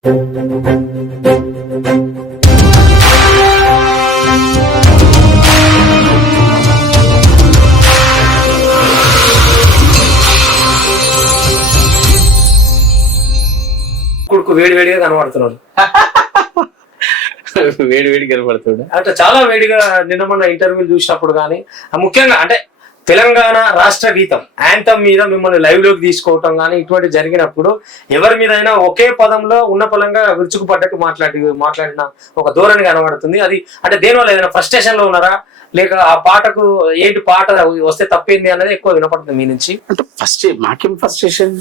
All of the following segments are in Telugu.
కొడుకు వేడిగా కనబడుతున్నాడు. వేడి కనబడుతుంది అంటే చాలా వేడిగా. నిన్న మొన్న ఇంటర్వ్యూలు చూసినప్పుడు కానీ ముఖ్యంగా అంటే తెలంగాణ రాష్ట్ర గీతం యాంథమ్ మీద మిమ్మల్ని లైవ్ లోకి తీసుకోవటం కానీ ఇటువంటి జరిగినప్పుడు ఎవరి మీదైనా ఒకే పదంలో ఉన్న పలంగా విరుచుకుపడ్డట్టు మాట్లాడిన ఒక ధోరణి కనబడుతుంది. అది అంటే దేనివల్ల ఏదైనా ఫ్రస్ట్రేషన్ లో ఉన్నారా, లేక ఆ పాటకు ఏంటి పాట వస్తే తప్పేంది అనేది ఎక్కువ వినపడుతుంది మీ నుంచి? అంటే మాకేం ఫ్రస్ట్రేషన్.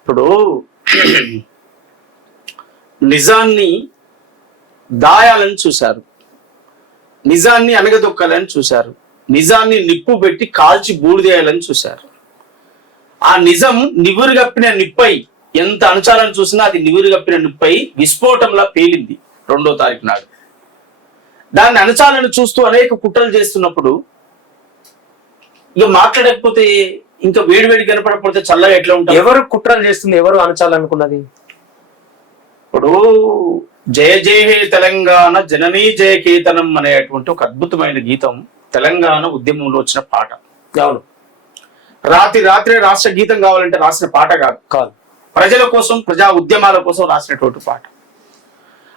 ఇప్పుడు నిజాన్ని దాయాలని చూశారు, నిజాన్ని అనగదొక్కాలని చూశారు, నిజాన్ని నిప్పు పెట్టి కాల్చి బూడిదేయాలని చూశారు. ఆ నిజం నివురుగప్పిన నిప్పై ఎంత అణచాలని చూసినా అది నివురుగప్పిన నిప్పై విస్ఫోటంలా పేలింది 2వ తారీఖు నాడు. దాన్ని అణచాలని చూస్తూ అనేక కుట్రలు చేస్తున్నప్పుడు ఇక మాట్లాడకపోతే, ఇంకా వేడివేడి కనపడకపోతే చల్లగా ఎట్లా ఉంటారు? ఎవరు కుట్రలు చేస్తుంది, ఎవరు అణచాలనుకున్నది? ఇప్పుడు జయ జయ హే తెలంగాణ జననీ జయ కేతనం అనేటువంటి ఒక అద్భుతమైన గీతం తెలంగాణ ఉద్యమంలో వచ్చిన పాట. అవును, రాత్రి రాష్ట్ర గీతం కావాలంటే రాసిన పాట కాదు, ప్రజల కోసం ప్రజా ఉద్యమాల కోసం రాసినటువంటి పాట.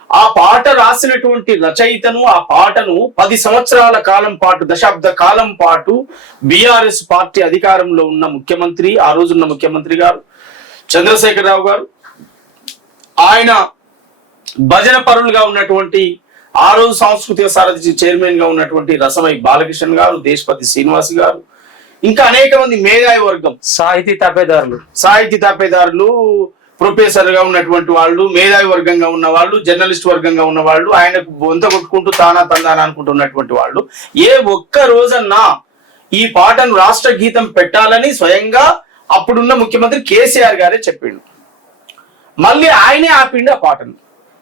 ఆ పాట రాసినటువంటి రచయితను, ఆ పాటను 10 సంవత్సరాల కాలం పాటు, దశాబ్ద కాలం పాటు బీఆర్ఎస్ పార్టీ అధికారంలో ఉన్న ముఖ్యమంత్రి, ఆ రోజున్న ముఖ్యమంత్రి గారు చంద్రశేఖరరావు గారు, ఆయన భజన పరులుగా ఉన్నటువంటి ఆ రోజు సాంస్కృతిక సారథి చైర్మన్ గా ఉన్నటువంటి రసమై బాలకృష్ణ గారు, దేశపతి శ్రీనివాస్ గారు, ఇంకా అనేక మంది మేధావి వర్గం, సాహితీ తాపేదారులు, ప్రొఫెసర్ గా ఉన్నటువంటి వాళ్ళు, మేధావి వర్గంగా ఉన్న వాళ్ళు, జర్నలిస్ట్ వర్గంగా ఉన్న వాళ్ళు, ఆయనకు బొంత కొట్టుకుంటూ తందానా అనుకుంటున్నటువంటి వాళ్ళు ఏ ఒక్క రోజన్నా ఈ పాటను రాష్ట్ర గీతం పెట్టాలని స్వయంగా అప్పుడున్న ముఖ్యమంత్రి కేసీఆర్ గారే చెప్పిండు. మళ్ళీ ఆయనే ఆపిండు ఆ పాటను.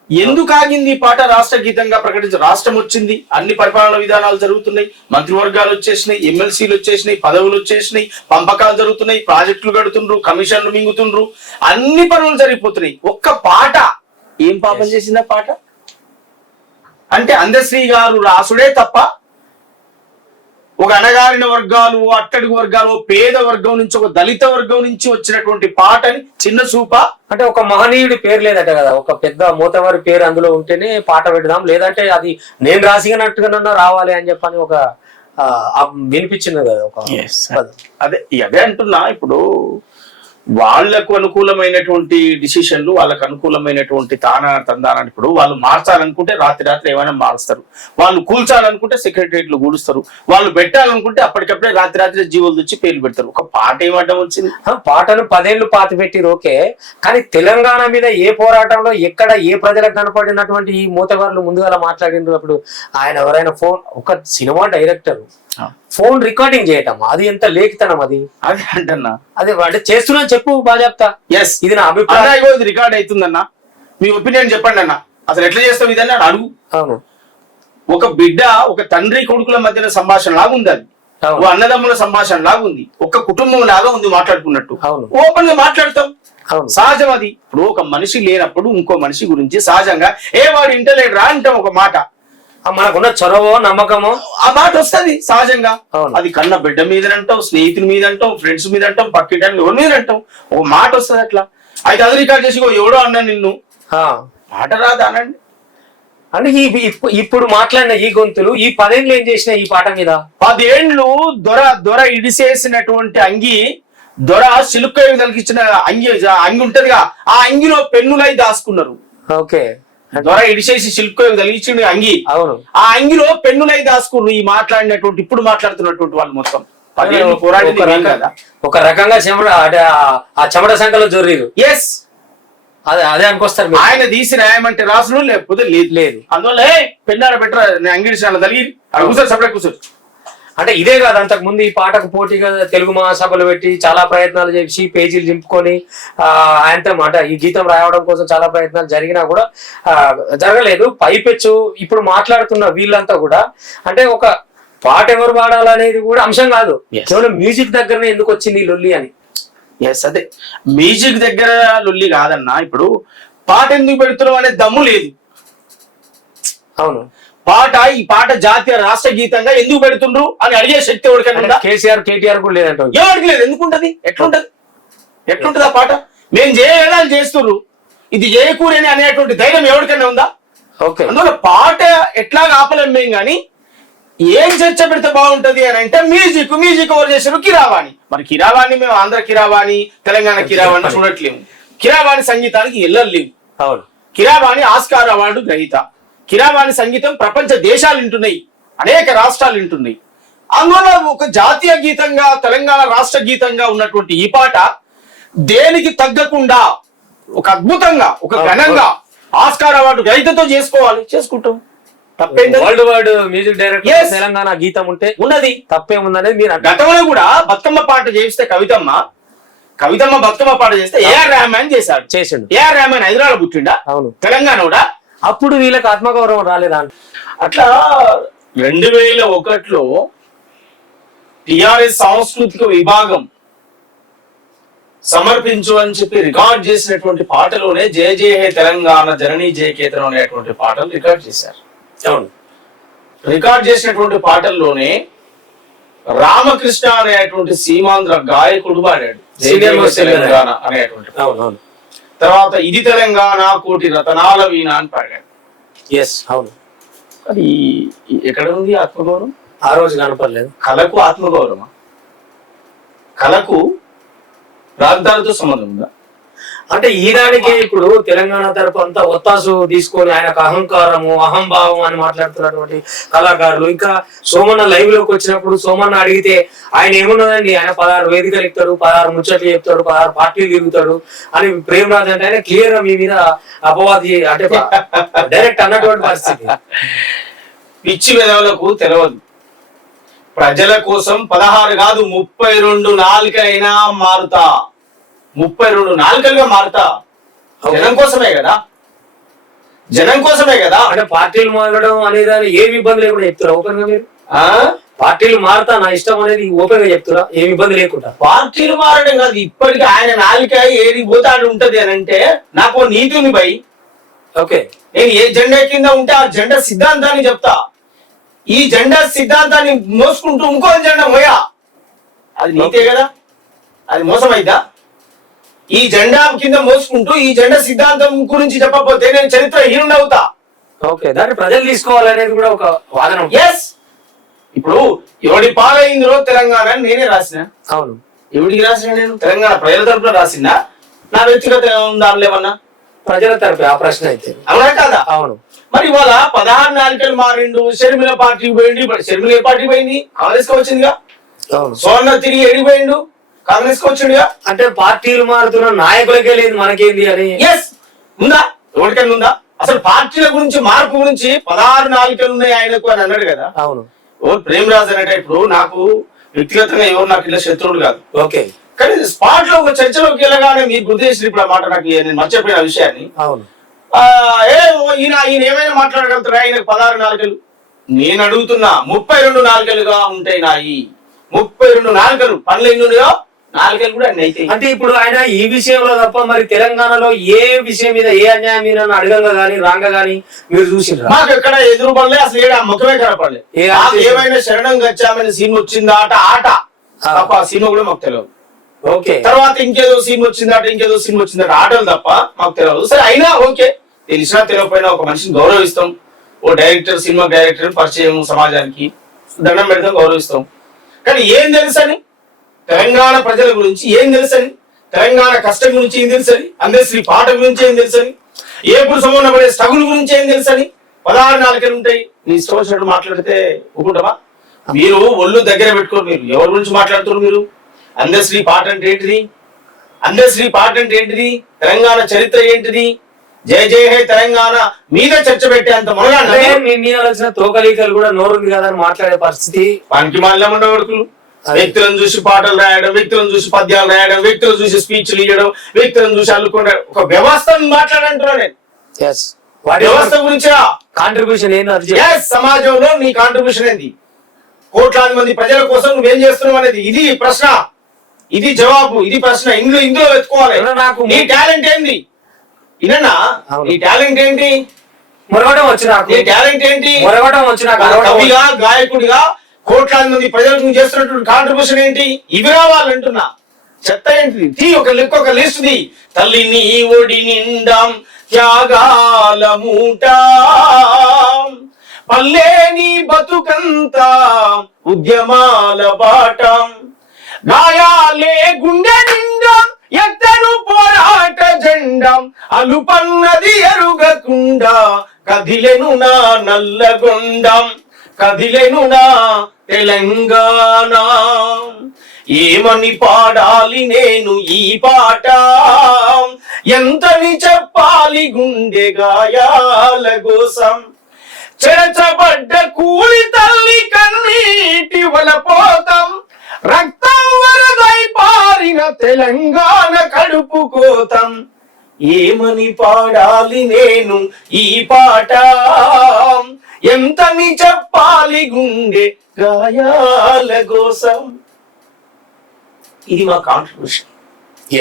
ఎందుకు ఆగింది ఈ పాట రాష్ట్ర గీతంగా ప్రకటించి? రాష్ట్రం వచ్చింది, అన్ని పరిపాలన విధానాలు జరుగుతున్నాయి, మంత్రివర్గాలు వచ్చేసినాయి, ఎమ్మెల్సీలు వచ్చేసినాయి, పదవులు వచ్చేసినాయి, పంపకాలు జరుగుతున్నాయి, ప్రాజెక్టులు కడుతుండ్రు, కమిషన్లు మింగుతుండ్రు, అన్ని పనులు జరిగిపోతున్నాయి. ఒక్క పాట ఏం పాపం చేసిందా పాట? అంటే అందశ్రీ గారు రాసుడే తప్ప ఒక అణగారిన వర్గాలు, అట్టడుగు వర్గాలు, పేద వర్గం నుంచి, ఒక దళిత వర్గం నుంచి వచ్చినటువంటి పాటని చిన్న చూప. అంటే ఒక మహనీయుడి పేరు లేదట కదా, ఒక పెద్ద మూతవారి పేరు అందులో ఉంటేనే పాట పెడదాం, లేదంటే అది నేను రాసినట్టుగా రావాలి అని చెప్పని ఒక వినిపించింది కదా ఒక. అదే అంటున్నా. ఇప్పుడు వాళ్లకు అనుకూలమైనటువంటి డిసిషన్లు, వాళ్ళకు అనుకూలమైనటువంటి తందానాన్ని ఇప్పుడు వాళ్ళు మార్చాలనుకుంటే రాత్రి ఏమైనా మారుస్తారు, వాళ్ళు కూల్చాలనుకుంటే సెక్రటరియట్లు కూలుస్తారు, వాళ్ళు పెట్టాలనుకుంటే అప్పటికప్పుడే రాత్రి జీవోలు తెచ్చి పేర్లు పెడతారు. ఒక పాట ఏమడ్డం వచ్చింది? పాటను 10 ఏళ్లు పాతి పెట్టిరు ఓకే, కానీ తెలంగాణ మీద ఏ పోరాటంలో ఎక్కడ ఏ ప్రజలకు కనపడినటువంటి ఈ మూతగారులు ముందుగా మాట్లాడినప్పుడు అప్పుడు ఆయన ఎవరైనా ఒక సినిమా డైరెక్టర్ ఫోన్ రికార్డింగ్ చేయటం, అది ఎంత లేఖితనం అది. అదే అంటన్నా, అదే అంటే చేస్తున్నా చెప్పు బాగా చెప్తా. ఎస్, ఇది నా అభిప్రాయం. ఇది రికార్డ్ అవుతుందన్నా, మీ ఒపీనియన్ చెప్పండి అన్న. అసలు ఎట్లా చేస్తావు ఇదన్నా అడుగు. అవును, ఒక బిడ్డ, ఒక తండ్రి కొడుకుల మధ్యన సంభాషణ లాగా ఉంది, అది ఓ అన్నదమ్ముల సంభాషణ లాగా ఉంది, ఒక కుటుంబం లాగా ఉంది మాట్లాడుకున్నట్టు. ఓపెన్ గా మాట్లాడతాం, సహజం అది. ఇప్పుడు ఒక మనిషి లేనప్పుడు ఇంకో మనిషి గురించి సహజంగా వాడు ఇంటలేడు రా అంటాం ఒక మాట, మనకున్న చొరవో నమ్మకమో ఆ మాట వస్తుంది సహజంగా. అది కన్న బిడ్డ మీద అంటాం, స్నేహితుల మీద అంటాం, ఫ్రెండ్స్ మీద అంటాం, పక్కింటి ఎవరి మీద అంటాం, ఒక మాట వస్తుంది అట్లా. అయితే అది రికార్డ్ చేసి ఎవడో అన్నా నిన్ను మాట రాదా అనండి. అంటే ఇప్పుడు మాట్లాడిన ఈ గొంతులు ఈ 10 ఏళ్ళు ఏం చేసిన ఈ పాట మీద? 10 ఏళ్ళు దొర ఇడిసేసినటువంటి అంగి, దొర సిలుక తలికిచ్చిన అంగి ఉంటదిగా, ఆ అంగిలో పెన్నులై దాచుకున్నారు. ఓకే, దొర ఇడిసేసి సిల్క్ తలిగించిన అంగి, అవును, ఆ అంగిలో పెన్నులై దాచుకున్నారు. ఈ మాట్లాడినటువంటి ఇప్పుడు మాట్లాడుతున్నటువంటి వాళ్ళు మొత్తం 10 ఏళ్ళు పోరాడింది ఒక రకంగా ఆ చెమట సంఖ్యలో జొర్రీరు. ఎస్, అదే అనుకొస్తారు. ఆయన తీసి న్యాయమంటే రాసులు, లేకపోతే లేదు. అందువల్ల పెన్నార బెటర్ అంగిడి తలిగి కూర్చోరు, సపరేట్ కూర్చోరు. అంటే ఇదే కాదు, అంతకు ముందు ఈ పాటకు పోటీగా తెలుగు మహాసభలు పెట్టి చాలా ప్రయత్నాలు చేసి పేజీలు చింపుకొని యాంథమ్ అంటే ఈ గీతం రాయడం కోసం చాలా ప్రయత్నాలు జరిగినా కూడా జరగలేదు. పైపెచ్చు ఇప్పుడు మాట్లాడుతున్న వీళ్ళంతా కూడా అంటే ఒక పాట ఎవరు పాడాలనేది కూడా అంశం కాదు, కేవలం మ్యూజిక్ దగ్గరనే ఎందుకు వచ్చింది లొల్లి అని. ఎస్, అదే మ్యూజిక్ దగ్గర లొల్లి కాదన్నా. ఇప్పుడు పాట ఎందుకు పెడుతున్నావు అనే దమ్ము లేదు. అవును, ఈ పాట జాతీయ రాష్ట్ర గీతంగా ఎందుకు పెడుతుండ్రు అని అడిగే శక్తి ఎవరికైనా ఉందా? కేటీఆర్ కూడా లేదంట. ఎవరికి లేదు. ఎందుకుంటది? ఎట్లుంటది ఆ పాట? మేము చేయడాలు చేస్తున్నారు, ఇది చేయకూడని అనేటువంటి ధైర్యం ఎవరికైనా ఉందా? ఓకే, అందువల్ల పాట ఎట్లా ఆపలేం మేము కానీ ఏం చర్చ పెడితే బాగుంటది అని అంటే మ్యూజిక్ ఎవరు చేశారు? కిరావాణి. మరి కిరావాణి మేము ఆంధ్ర కిరావాణి, తెలంగాణ కిరావాణి చూడట్లేము. కిరావాణి సంగీతానికి ఎల్లలేము. అవును, కిరావాణి ఆస్కార్ అవార్డు గ్రహీత. కిరావాణి సంగీతం ప్రపంచ దేశాలు వింటున్నాయి, అనేక రాష్ట్రాలు వింటున్నాయి. అందువల్ల ఒక జాతీయ గీతంగా, తెలంగాణ రాష్ట్ర గీతంగా ఉన్నటువంటి ఈ పాట దేనికి తగ్గకుండా ఒక అద్భుతంగా, ఒక ఘనంగా ఆస్కార్ అవార్డు గ్రహీతతో చేసుకుంటాం. తప్పేంది? World wide music director Telangana గీతం ఉంటే ఉన్నది, తప్పేముందనేది మీరు గతంలో కూడా బతుకమ్మ పాట చేస్తే కవితమ్మ బతుకమ్మ పాట చేస్తే ఏఆర్ రెహమాన్ చేసిండు. ఏఆర్ రెహమాన్ హైదరాబాద్ పుట్టిండా? అవును, తెలంగాణ కూడా. అప్పుడు వీళ్ళకి ఆత్మగౌరవం రాలేదా? అట్లా 2001లో టిఆర్ఎస్ సాంస్కృతిక విభాగం సమర్పించు అని చెప్పి రికార్డ్ చేసినటువంటి పాటలోనే జయ జయ హే తెలంగాణ జననీ జయ కేతనం అనేటువంటి పాటలు రికార్డ్ చేశారు. అవును, రికార్డ్ చేసినటువంటి పాటల్లోనే రామకృష్ణ అనేటువంటి సీమాంధ్ర గాయకుడు పాడాడు తెలంగాణ అనేటువంటి. తర్వాత ఇది తెలంగాణ కోటి రతనాల వీణ అని పాడాడు. అవును, అది ఎక్కడ ఉంది ఆత్మగౌరవం? ఆ రోజు కనపడలేదు. కళకు ఆత్మగౌరవం, కళకు ప్రాంతాలతో సంబంధం ఉందా? అంటే ఈనాడికి ఇప్పుడు తెలంగాణ తరపు అంతా ఒత్తాసు తీసుకొని ఆయనకు అహంకారము అహంభావం అని మాట్లాడుతున్నటువంటి కళాకారులు. ఇంకా సోమన్న లైవ్ లోకి వచ్చినప్పుడు సోమన్న అడిగితే ఆయన ఏమున్నదండి, ఆయన 16 వేదికలు ఎక్కుతాడు, 16 ముచ్చట్లు చెప్తాడు, 16 పార్టీలు తిరుగుతాడు అని ప్రేమరాజ్ అంటే ఆయన క్లియర్ గా మీ మీద అపవాది అంటే డైరెక్ట్ అన్నటువంటి పరిస్థితి. పిచ్చి విధవులకు తెలియదు. ప్రజల కోసం 16 కాదు 32 నాలుకైనా మారుతా, 32 నాలుకలుగా మారుతా. జనం కోసమే కదా, అంటే పార్టీలు మారడం అనేది ఏమి ఇబ్బంది లేకుండా చెప్తారా ఓపెన్ గా మీరు? పార్టీలు మారుతా నా ఇష్టం అనేది ఓపెన్ గా చెప్తారా ఏమి ఇబ్బంది లేకుండా? పార్టీలు మారడం కాదు, ఇప్పటికీ ఆయన నాలుక ఏది పోతాడు ఉంటది అని అంటే నాకు నీతి ఉంది భయ్. ఓకే, నేను ఏ జెండా కింద ఉంటే ఆ జెండా సిద్ధాంతాన్ని చెప్తా. ఈ జెండా సిద్ధాంతాన్ని మోసుకుంటూ ఇంకో జెండా మోయా, అది నీతే కదా, అది మోసమైందా? ఈ జెండా కింద మోసుకుంటూ ఈ జెండా సిద్ధాంతం గురించి చెప్పకపోతే నేను చరిత్ర హీనుడు అవుతా. ఓకే, దాన్ని ప్రజలు తీసుకోవాలనేది కూడా ఒక వాదన. ఎస్, ఇప్పుడు ఎవడి పాలైందిలో తెలంగాణ నేనే రాసిన. అవును, ఎవడికి రాసిన? నేను తెలంగాణ ప్రజల తరపున రాసినా, నా వ్యక్తిగత ఉందా లేవన్నా? ప్రజల తరపు ఆ ప్రశ్న అయితే అవునా కాదా? అవును. మరి ఇవాళ 16 నాలుకలు మారిండు. షర్మిల పార్టీకి పోయింది, షర్మిల ఏ పార్టీ పోయింది? కాంగ్రెస్ కి వచ్చిందిగా. సోన్న తిరిగి ఎడిపోయిండు, కాంగ్రెస్ కి వచ్చిండుగా. అంటే పార్టీలు మారుతున్న నాయకులకే లేదు, మనకేంది అని. ఎస్, ఉందా? ఎవరికైనా ఉందా? అసలు పార్టీల గురించి మార్పు గురించి 16 నాలుకలు ఉన్నాయి ఆయనకు అని అన్నాడు కదా. అవును, ఓ ప్రేమరాజ్ అనేట ఇప్పుడు నాకు వ్యక్తిగతంగా ఎవరు నాకు ఇలా శత్రువులు కాదు. ఓకే, కానీ స్పాట్ లో ఒక చర్చలోకి వెళ్ళగానే మీరు గుర్తు చేసిన ఇప్పుడు ఆ మాట నాకు నేను మర్చిపోయిన విషయాన్ని. అవును, ఈయన ఏమైనా మాట్లాడగలుగుతారా? ఆయనకు 16 నాలుకలు. నేను అడుగుతున్నా 32 నాలుకలుగా ఉంటాయి నాయి. 32 నాలుకలు పనులు ఎన్ని ఉన్నాయో నాలుకలు కూడా అన్ని అయితే. అంటే ఇప్పుడు ఆయన ఈ విషయంలో తప్ప మరి తెలంగాణలో ఏ విషయం మీద ఏ అన్యాయం మీద అడగంగా గానీ రాంగ గానీ మీరు చూసిండ్రా? మాకు ఎక్కడ ఎదురు పడలే, అసలు ఏడా ముఖమే కనపడలే. ఏమైనా శరణం గచ్చామని సినిమా వచ్చిందా ఆట తప్ప ఆ సినిమా కూడా మాకు తెలియదు. ఓకే, తర్వాత ఇంకేదో సినిమా వచ్చిందట ఆటలు తప్ప మాకు తెలియదు. సరే అయినా ఓకే, తెలిసినా తెలియకపోయినా ఒక మనిషిని గౌరవిస్తాం. ఓ డైరెక్టర్, సినిమా డైరెక్టర్ పరిచయం, సమాజానికి దండం పెడతాం, గౌరవిస్తాం. కానీ ఏం తెలుసని తెలంగాణ ప్రజల గురించి ఏం తెలుసని, తెలంగాణ కష్టం గురించి ఏం తెలుసని, అందశ్రీ పాట గురించి ఏం తెలుసని, ఏ పురుషమో పడే స్ట్రగుల్ గురించి ఏం తెలుసని 16 నాలుకలు ఉంటాయి. నీ ఇష్టం వచ్చినట్టు మాట్లాడితే ఒప్పుకుంటావా? మీరు ఒళ్ళు దగ్గర పెట్టుకోరు. మీరు ఎవరి గురించి మాట్లాడుతున్నారు? మీరు అందశ్రీ పాట అంటే ఏంటిది? తెలంగాణ చరిత్ర ఏంటిది? జయ జయ హే తెలంగాణ మీద చర్చ పెట్టే అంత మొదలైన తోకలీకలు కూడా నోరుంది కదా అని మాట్లాడే పరిస్థితి. పనికి మళ్ళీ ఉండవడుకులు వ్యక్తులను చూసి పాటలు రాయడం, వ్యక్తులను చూసి పద్యాలు రాయడం, వ్యక్తులను చూసి స్పీచ్లు ఇవ్వడం, వ్యక్తులను చూసి అల్లుకుంటే ఒక వ్యవస్థను మాట్లాడంటున్నా నేను. వ్యవస్థ గురించి కాంట్రిబ్యూషన్ ఏంటి? సమాజంలో నీ కాంట్రిబ్యూషన్ ఏంది? కోట్లాది మంది ప్రజల కోసం నువ్వేం చేస్తున్నావు అనేది ఇది ప్రశ్న, ఇది జవాబు, ఇది ప్రశ్న. ఇందులో వెతుకోవాలి. నీ టాలెంట్ ఏంది? ఇనన్నా అవును. నీ టాలెంట్ ఏంటి? మొరగడం వచ్చు నాకు, నీ టాలెంట్ ఏంటి? మొరగడం వచ్చు నాకు, అరవడం వచ్చు. కవిగా, గాయకుడిగా కోట్లాది మంది ప్రజలకు నువ్వు చేస్తున్నటువంటి కాంట్రిబ్యూషన్ ఏంటి? ఇవి రావాలంటున్నా. చెత్త ఏంటి? ఒక లిస్ట్ ది. తల్లిని ఒడి నిండాం త్యాగాల మూట, పల్లేని బతుకంతా ఉద్యమాల బాట, గాయాలే గుండె నిండాం ఎత్తను పోరాట జెండం, అలుపన్నది ఎరుగకుండా కదిలెను నా నల్లగొండం, కదిలెను నా తెలంగాణ. ఏమని పాడాలి నేను ఈ పాట, ఎంతని చెప్పాలి గుండె గాయాల కోసం, చెరచబడ్డ కూలి తల్లి కన్నీటి వలపోతం, రక్తం వరదై పారిన తెలంగాణ కడుపు కోతం. ఏమని పాడాలి నేను ఈ పాట, ఎంతని చెప్పాలి గుండె గాయాల కోసం. ఇది మా కాంట్రిబ్యూషన్,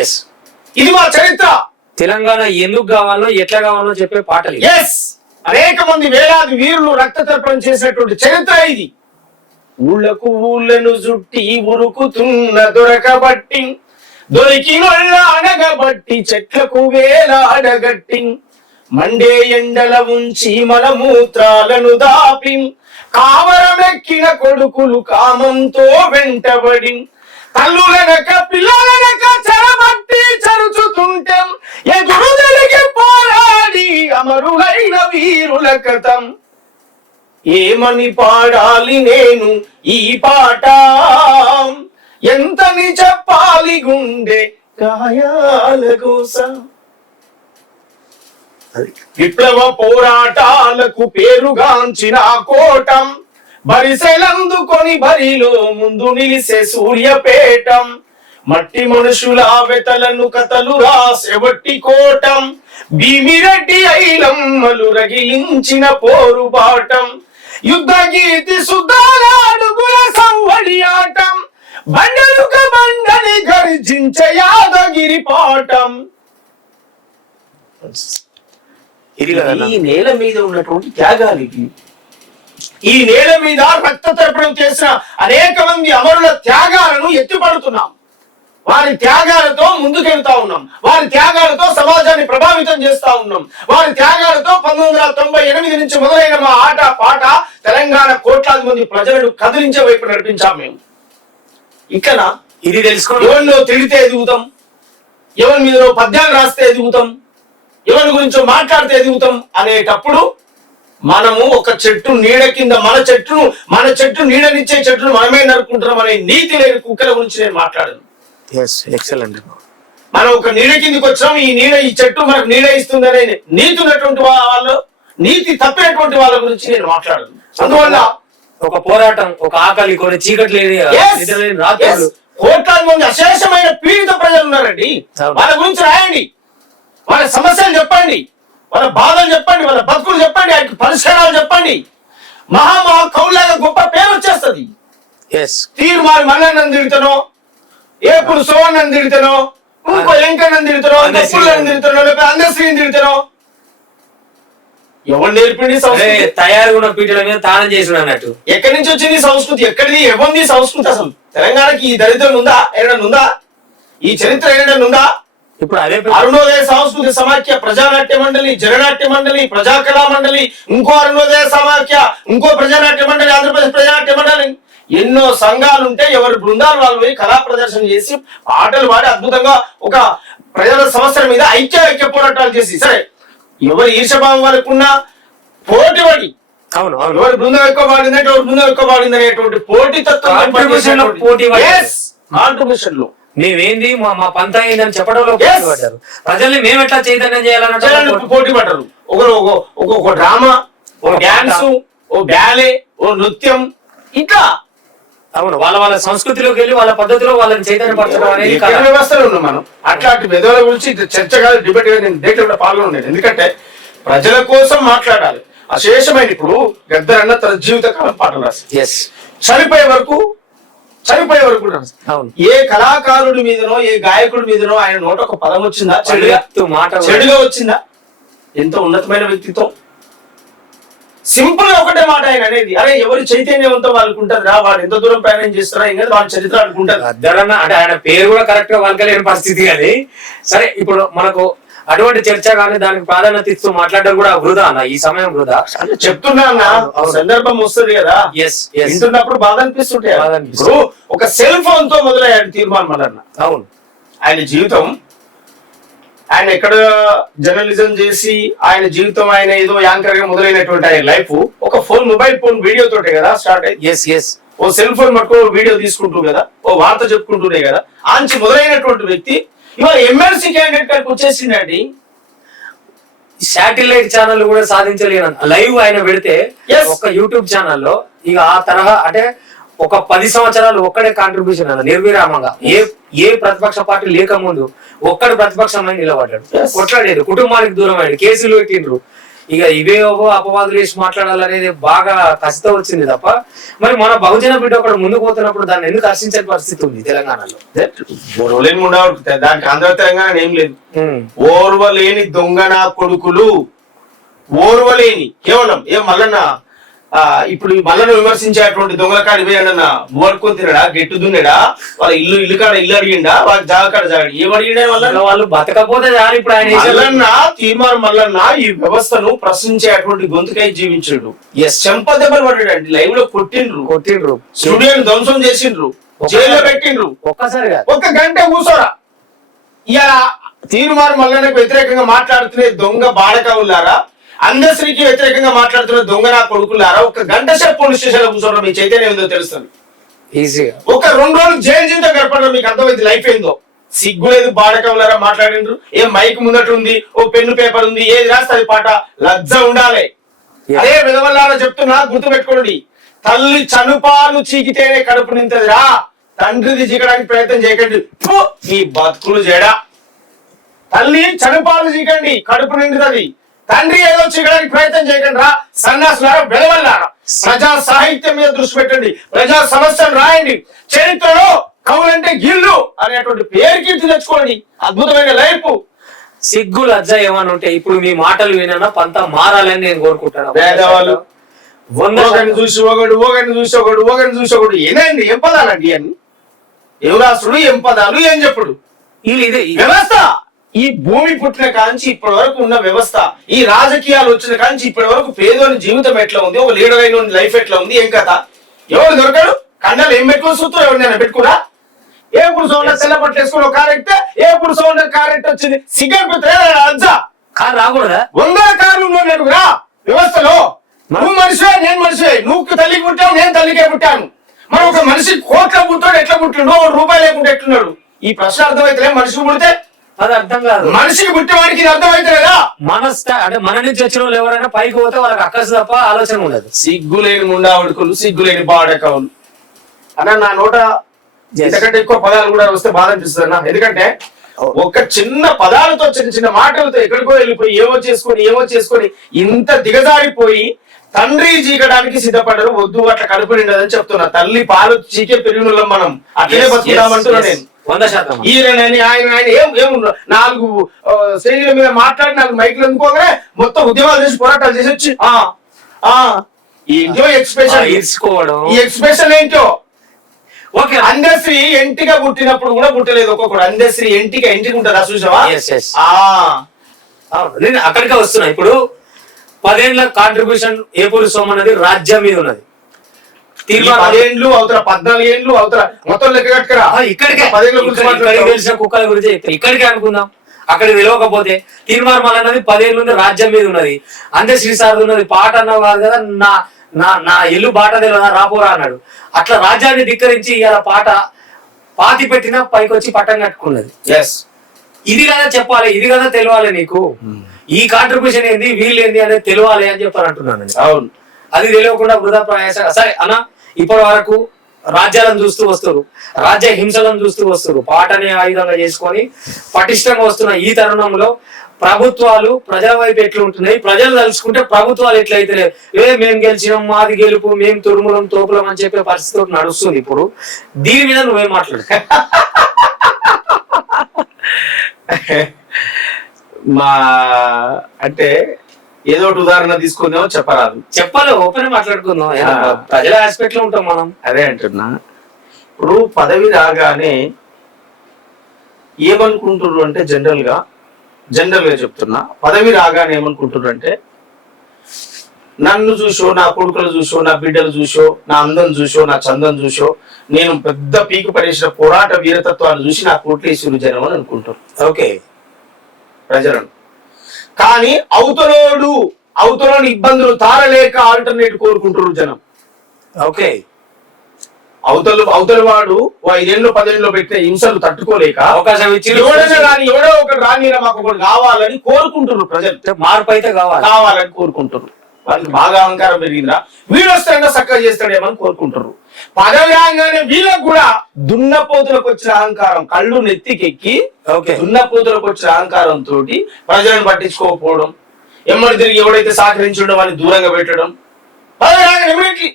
ఎస్, ఇది మా చరిత్ర. తెలంగాణ ఎందుకు కావాలో ఎట్లా కావాలో చెప్పే పాటలు. ఎస్, అనేక మంది వేలాది వీరులు రక్త తర్పణం చేసినటువంటి చరిత్ర ఇది. ఊళ్ళకు ఊళ్ళను జుట్టి ఉరుకుతున్న దొరకబట్టి, దొరికినొళ్ళ అడగబట్టి చెట్లకు వేలాడగట్టి, మండే ఎండల ఉంచి మలమూత్రాలను దాపి, కావరమెక్కిన కొడుకులు కామంతో వెంటబడి, తల్లులనక పిల్లలనక చెరబట్టి చరుచుతుంటే, ఎదురు జరిగి పోరాడి అమరులైన వీరుల కథం. ఏమని పాడాలి నేను ఈ పాట, ఎంతని చెప్పాలి గుండె గాయాల కోసం. విప్లవ పోరాటాలకు పేరుగాంచిన కోటం, బరిసెలందుకొని బరిలో ముందు నిలిసే సూర్యపేటం, మట్టి మనుషుల వెతలను కథలు రాసెవట్టి కోటం, భీమిరెడ్డి ఐలమ్మలు రగిలించిన పోరుబాటం, యుద్ధ గీతి సుద్దాల అడుగుల సవ్వడి ఆటం, బండలుక బండని గర్జించే యాదగిరి పాటం. ఇది కదా ఈ నేల మీద ఉన్నటువంటి త్యాగాలు ఇవి. ఈ నేల మీద రక్త తర్పణం చేసిన అనేక మంది అమరుల త్యాగాలను ఎత్తిపడుతున్నాం. వారి త్యాగాలతో ముందుకెళ్తా ఉన్నాం. వారి త్యాగాలతో సమాజాన్ని ప్రభావితం చేస్తా ఉన్నాం. వారి త్యాగాలతో 1998 నుంచి మొదలైన మా ఆట పాట తెలంగాణ కోట్లాది మంది ప్రజలను కదిలించే వైపు నడిపించాం మేము. ఇక్కడ ఇది తెలుసుకోండి. ఎవరిలో తిడితే ఎదుగుతాం, ఎవరి మీద పద్యాలు రాస్తే ఎదుగుతాం, ఎవరి గురించో మాట్లాడితే ఎదుగుతాం అనేటప్పుడు మనము ఒక చెట్టు నీడ కింద మన చెట్టు నీడనిచ్చే చెట్టును మనమే నరుకుంటున్నాం అనే నీతి లేని కుక్కల గురించి నేను మాట్లాడను. ఎక్సలెంట్. మనం ఒక నీడ కిందకి వచ్చాం, ఈ చెట్టు మనకు నీడ ఇస్తుందనే నీతి ఉన్నటువంటి వాళ్ళు, నీతి తప్పినటువంటి వాళ్ళ గురించి నేను మాట్లాడను. అందువల్ల ఒక పోరాటం, ఒక ఆకలి, కొన్ని చీకట్లు రాత్రులు, కోట్లాది మంది అశేషమైన పీడిత ప్రజలు ఉన్నారండి. వాళ్ళ గురించి రాయండి, వాళ్ళ సమస్యలు చెప్పండి, వాళ్ళ బాధలు చెప్పండి, వాళ్ళ బతుకులు చెప్పండి, వాటి పరిష్కారాలు చెప్పండి. మహా కౌలాగా గొప్ప పేరు వచ్చేస్తుంది. తీర్మారు మల్లన్నను తిడతానో, ఏపుడు సోమన్నను తిడతానో, ఇంకో వెంకన్నను తిడతానో, పుల్లని తిడతానో, లేకపోతే అందశ్రీని తిడతానో, ఎవరు నేర్పిండి సంస్కృతి? తయారు ఉన్న పీటల మీద తానం చేసిన అన్నట్టు. ఎక్కడి నుంచి వచ్చింది సంస్కృతి? ఎక్కడిది ఎవరిది సంస్కృతి? అసలు తెలంగాణకి ఈ దరిద్రం ఉందా? ఏదైనా ఉందా? ఈ చరిత్ర ఏదైనా ఉందా? ఇప్పుడు అదే అరుణోదయ సాంస్కృతిక సమాఖ్య, ప్రజానాట్య మండలి, జననాట్య మండలి, ప్రజాకళా మండలి, ఇంకో అరుణోదయ సమాఖ్య, ఇంకో ప్రజానాట్య మండలి, ఆంధ్రప్రదేశ్ ప్రజానాట్య మండలి, ఎన్నో సంఘాలు ఉంటే ఎవరి బృందాలు వాళ్ళు పోయి కళా ప్రదర్శన చేసి పాటలు పాడి అద్భుతంగా ఒక ప్రజల సమస్యల మీద ఐక్య పోరాటాలు చేసి, సరే ఎవరి ఈర్షభావం వాళ్ళకున్నా పోటీ పడి, అవును ఎవరి బృందం ఎక్కువ పాడిందంటే ఎవరి బృందం ఎక్కువ పాడింది అనేటువంటి పోటీ తత్వం, కాంట్రిబ్యూషన్ లో మేమేంది మా పంత ఏందని చెప్పడంలో పడ్డారు. ప్రజల్ని మేము ఎట్లా చైతన్యం చేయాలన్న పోటీ పడ్డారు. ఒక డ్రామా, ఓ డాన్స్, ఓ బ్యాలే, ఓ నృత్యం, ఇట్లా అవును వాళ్ళ సంస్కృతిలోకి వెళ్ళి వాళ్ళ పద్ధతిలో వాళ్ళని చైతన్యపరచడం అనేది వ్యవస్థలో ఉన్నాం మనం. అట్లాంటి విధుల గురించి చర్చ కాదు, డిబేట్ కాదు. నేను డేట్ కూడా పాల్గొనలేదు, ఎందుకంటే ప్రజల కోసం మాట్లాడాలి. అశేషమైన ఇప్పుడు గద్దరన్న తన జీవితకాలం పాటలు రాసి చనిపోయే వరకు చనిపోయే వరకు కూడా అవును. ఏ కళాకారుడి మీదనో ఏ గాయకుడి మీదనో ఆయన నోట ఒక పదం వచ్చిందా చెడుగా వచ్చిందా? ఎంతో ఉన్నతమైన వ్యక్తిత్వం. సింపుల్ గా ఒకటే మాట ఆయన అనేది, అరే ఎవరి చైతన్యవంతం వాళ్ళకు ఉంటది రా, వాడు ఎంత దూరం ప్రయాణం చేస్తారా ఇంకా వాళ్ళ చరిత్ర అనుకుంటారు. అద్దరన్న అంటే ఆయన పేరు కూడా కరెక్ట్ గా వాళ్ళకలేని పరిస్థితి. కానీ సరే, ఇప్పుడు మనకు అటువంటి చర్చ కానీ దానికి ప్రాధాన్యత ఇస్తూ మాట్లాడడం కూడా వృధా అన్న, ఈ సమయం వృధా. చెప్తున్నా అన్న, సందర్భం వస్తుంది కదా, వింటున్నప్పుడు బాధ అనిపిస్తుంటాయి. ఇప్పుడు ఒక సెల్ ఫోన్ తో మొదలయ్యాడు తీర్మానం అన్న. అవును, ఆయన జీవితం, ఆయన ఎక్కడ జర్నలిజం చేసి ఆయన జీవితం, ఆయన ఏదో యాంకర్ గా మొదలైనటువంటి ఆయన లైఫ్ ఒక ఫోన్, మొబైల్ ఫోన్ వీడియో తోటే కదా స్టార్ట్ అయ్యి. ఓ సెల్ ఫోన్ పట్టుకో వీడియో తీసుకుంటూ కదా, ఓ వార్త చెప్పుకుంటూనే కదా ఆంచి మొదలైనటువంటి వ్యక్తి ఇవాళ ఎమ్మెల్సీ క్యాండిడేట్ గారికి వచ్చేసిందండి. శాటిలైట్ ఛానల్ కూడా సాధించలేను లైవ్ ఆయన పెడితే ఒక యూట్యూబ్ ఛానల్లో. ఇక ఆ తరహా అంటే ఒక 10 సంవత్సరాలు ఒక్కడే కాంట్రిబ్యూషన్ అన్న, నిర్విరామంగా ఏ ప్రతిపక్ష పార్టీ లేకముందు ఒక్కడు ప్రతిపక్షమై నిలబడ్డాడు, కొట్లాడాడు, కుటుంబానికి దూరం అయ్యాడు, కేసులు పెట్టిండ్రు. ఇక ఇవేవో అపవాదులు వేసి మాట్లాడాలనేది బాగా కసితో వచ్చింది తప్ప, మరి మన బహుజన బిడ్డ ఒకడు ముందుకు పోతున్నప్పుడు దాన్ని ఎందుకు హర్షించే పరిస్థితి ఉంది తెలంగాణలో. దానికి ఆంధ్ర తెలంగాణ ఏం లేదు. ఓర్వలేని దొంగ నా కొడుకులు, ఓర్వలేని కేవలం మల్లన్న ఇప్పుడు మల్లను విమర్శించేటువంటి దొంగల కాడ పోయాడన్న, బోర్కొని తినడా, గెట్టు దున్నడా, వాళ్ళ ఇల్లు కాడ ఇల్లు అడిగిండా, వాళ్ళ జాగ కాడ జాగ ఏం అడిగిండా, వాళ్ళు బతకపోతే చాలు. ఇప్పుడు ఆయన మల్లన్న తీర్మానం మల్లన్న ఈ వ్యవస్థను ప్రశ్నించేటువంటి గొంతుకై జీవించాడు. చెంపదెబ్బలు పడ్డాడు, లైవ్ లో కొట్టిండ్రు, స్టూడియోని ధ్వంసం చేసిండ్రు, జైల్లో పెట్టిండ్రు. ఒక్కసారిగా 1 గంట కూర్చోరా. ఇలా తీర్మానం మల్లన్నకు వ్యతిరేకంగా మాట్లాడుతున్న దొంగ బాడకవులారా, అందశ్రీకి వ్యతిరేకంగా మాట్లాడుతున్న దొంగ నా కొడుకులారా, 1 గంట సేపు పోలీస్ స్టేషన్ లో కూర్చోవడం మీ చైతన్యం ఏందో తెలుస్తుంది. ఈజీగా ఒక 2 రోజులు జైలు జీవితం గడపడం మీకు అర్థమైంది లైఫ్ ఏందో. సిగ్గు లేదు బాడకవులారా మాట్లాడిండ్రు. మైక్ ముందట ఉంది, ఓ పెన్ను పేపర్ ఉంది, ఏది రాస్తే అది పాట, లజ్జ ఉండాలి. అదే విధవల్లారా చెప్తున్నా, గుర్తు పెట్టుకోండి. తల్లి చనుపాలు చీకితేనే కడుపు నింతదిరా, తండ్రిది చీకడానికి ప్రయత్నం చేయకండి. మీ బతుకులు జేడా. తల్లి చనుపాలు చీకండి, కడుపు నిండుతుంది. తండ్రి ఏదో చీకడానికి ప్రయత్నం చేయకండి రా, సన్నాసులారా, వెలవల్లారా. ప్రజా సాహిత్యం మీద దృష్టి పెట్టండి, ప్రజా సమస్యలు రాయండి, చరిత్రలో కవులంటే గిల్లు అనేటువంటి పేరు కీర్తి తెచ్చుకోండి. అద్భుతమైన లైఫ్. సిగ్గు లజ్జ ఏమని ఉంటే ఇప్పుడు మీ మాటలు వినన్నా పంత మారాలని నేను కోరుకుంటాను. పేదవాళ్ళు ఒకరిని చూసి ఒకరిని చూసి ఒకడు ఏనండి, ఏం పదాలండి అని, ఏం రాసుడు, ఏం పదాలు, ఏం చెప్పుడు. ఇదే వ్యవస్థ ఈ భూమి పుట్టిన కాంచి ఇప్పటి వరకు ఉన్న వ్యవస్థ, ఈ రాజకీయాలు వచ్చిన కాంచి ఇప్పటి వరకు పేదోని జీవితం ఎట్లా ఉంది, ఒక లీడర్ అయిన లైఫ్ ఎట్లా ఉంది, ఏం కథ. ఎవరు దొరకడు, కండలు ఏం పెట్టుకుని సూత్రం ఎవరినైనా పెట్టుకున్నా. ఏ పురుష తెల్ల పట్లు వేసుకుని ఒక కారు ఎక్కితే ఏ పురుష కారు ఎట్టి వచ్చింది, సిగ్గర్ అజ్జా కారు రాకూడదా? 100 కార్లు రా వ్యవస్థలో. నువ్వు మనిషివే, నేను మనిషివే. నువ్వు తల్లికి పుట్టావు, నేను తల్లికే పుట్టాను. మరి ఒక మనిషి కోట్ల పుట్టాడు, ఎట్లా పుట్టిండు, రూపాయి లేకుండా ఎట్లున్నాడు? ఈ ప్రశ్న అర్థమైతే మనిషికి పుడితే అది అర్థం కాదు. మనిషికి పుట్టేవాడికి ఇది అర్థమైతే కదా. అంటే మన నుంచి వచ్చిన వాళ్ళు ఎవరైనా పైకి పోతే వాళ్ళకి అక్కసు తప్ప ఆలోచన ఉండదు. సిగ్గులేని ముండావుడుకులు, సిగ్గులేని బాడకవులు అన్న. నా నోట ఎందుకంటే ఎక్కువ పదాలు కూడా వస్తే బాధ అనిపిస్తుంది అన్న. ఎందుకంటే ఒక చిన్న పదాలతో, చిన్న చిన్న మాటలతో ఎక్కడికో వెళ్ళిపోయి ఏమో చేసుకొని ఇంత దిగజారిపోయి తండ్రి చీకడానికి సిద్ధపడ్డారు. వద్దు, అట్లా కడుపు నిండదని చెప్తున్నా. తల్లి పాలు చీకే పెరిగిన మనం అట్లనే బతుకుతామంటున్నా నేను. 100%. ఈయనని ఆయన ఏముండదు. 4 స్టేజీల మీద మాట్లాడి 4 మైకులు అందుకోగానే మొత్తం ఉద్యమాలు చేసి పోరాటాలు చేసి వచ్చి ఏంటో ఎక్స్ప్రెషన్, ఈ ఎక్స్ప్రెషన్ ఏంటో. ఓకే, అందశ్రీ ఎంటిగా పుట్టినప్పుడు కూడా పుట్టలేదు ఒక్కొక్కడు. అందశ్రీ ఎంటిగా ఉంటుందా చూసావా? నేను అక్కడికే వస్తున్నా. ఇప్పుడు 10 ఏళ్ల కాంట్రిబ్యూషన్ ఏపూరి సోమన్నది రాజ్యం మీద ఉన్నది. 10 ఏళ్ళు అవతల 14 ఏళ్ళు అవతల మొత్తం లెక్క కట్టుకురా. ఇక్కడికే 10 ఏళ్ళ గురించి తెలిసిన కుక్కల గురించి ఇక్కడికే అనుకుందాం. అక్కడ తెలియకపోతే తీర్మానం అన్నది 10 ఏళ్ళు ఉంది, రాజ్యం మీద ఉన్నది. అంతే శ్రీసార్ ఉన్నది. పాట అన్నావు కాదు కదా, నా ఇల్లు బాట తెలియదా, రాపోరా అన్నాడు. అట్లా రాజ్యాన్ని ధిక్కరించి ఇవాళ పాట పాతి పెట్టినా పైకి వచ్చి పట్టం కట్టుకున్నది. ఇది కదా చెప్పాలి, ఇది కదా తెలియాలి నీకు. ఈ కాంట్రిబ్యూషన్ ఏంది, వీళ్ళు ఏంది అనేది తెలియాలి అని చెప్పాలంటున్నాను. అవును, అది తెలియకుండా వృధా ప్రయాస. సరే అన్న, ఇప్పటి వరకు రాజ్యాలను చూస్తూ వస్తారు, రాజ్య హింసలను చూస్తూ వస్తారు. పాటనే ఆయుధంగా చేసుకొని పటిష్టంగా వస్తున్న ఈ తరుణంలో ప్రభుత్వాలు ప్రజల వైపు ఎట్లా ఉంటున్నాయి, ప్రజలు తలుచుకుంటే ప్రభుత్వాలు ఎట్లయితే మేము గెలిచినాం, మాది గెలుపు, మేము తురుములం తోపులం అని చెప్పే పరిస్థితి ఒకటి నడుస్తుంది. ఇప్పుడు దీని మీద నువ్వేం మాట్లాడు? మా అంటే ఏదో ఒకటి ఉదాహరణ తీసుకుందామో చెప్పరాదు. చెప్పాలి, ఓపెన్ మాట్లాడుకుందాం. ప్రజల ఆస్పెక్ట్ లో ఉంటాం మనం. అదే అంటున్నా. ఇప్పుడు పదవి రాగానే ఏమనుకుంటున్నారు అంటే జనరల్ గా చెప్తున్నా, పదవి రాగానే ఏమనుకుంటున్నారు అంటే నన్ను చూసో, నా కొడుకులు చూసో, నా బిడ్డలు చూసో, నా అందం చూసో, నా చందం చూసో, నేను పెద్ద పీకు పడేసిన పోరాట వీరతత్వాన్ని చూసి నా కోట్లేశ్వరు జనం అని అనుకుంటారు. ఓకే, ప్రజలను. కానీ అవతలోని ఇబ్బందులు తారలేక ఆల్టర్నేట్ కోరుకుంటారు జనం. ఓకే, అవతల వాడు 5 ఏళ్ళు 10 ఏళ్ళు పెట్టిన హింసలు తట్టుకోలేక అవకాశం ఇచ్చి ఎవడో ఒకటి రాని మాకు ఒకటి కావాలని కోరుకుంటున్నారు ప్రజలు. మార్పు అయితే కావాలని కోరుకుంటారు. వాళ్ళకి బాగా అహంకారం పెరిగిందా, వీడు వస్తాడో చక్కగా చేస్తాడేమని కోరుకుంటారు. పదవి రాగానే వీళ్ళకు కూడా దున్నపోతులకు వచ్చిన అహంకారం కళ్ళు నెత్తికెక్కి, దున్నపోతులకు వచ్చిన అహంకారం తోటి ప్రజలను పట్టించుకోకపోవడం, ఎమ్మడి తిరిగి ఎవడైతే సహకరించడం అని దూరంగా పెట్టడం. పదవి రాగానే ఇమీడియట్లీ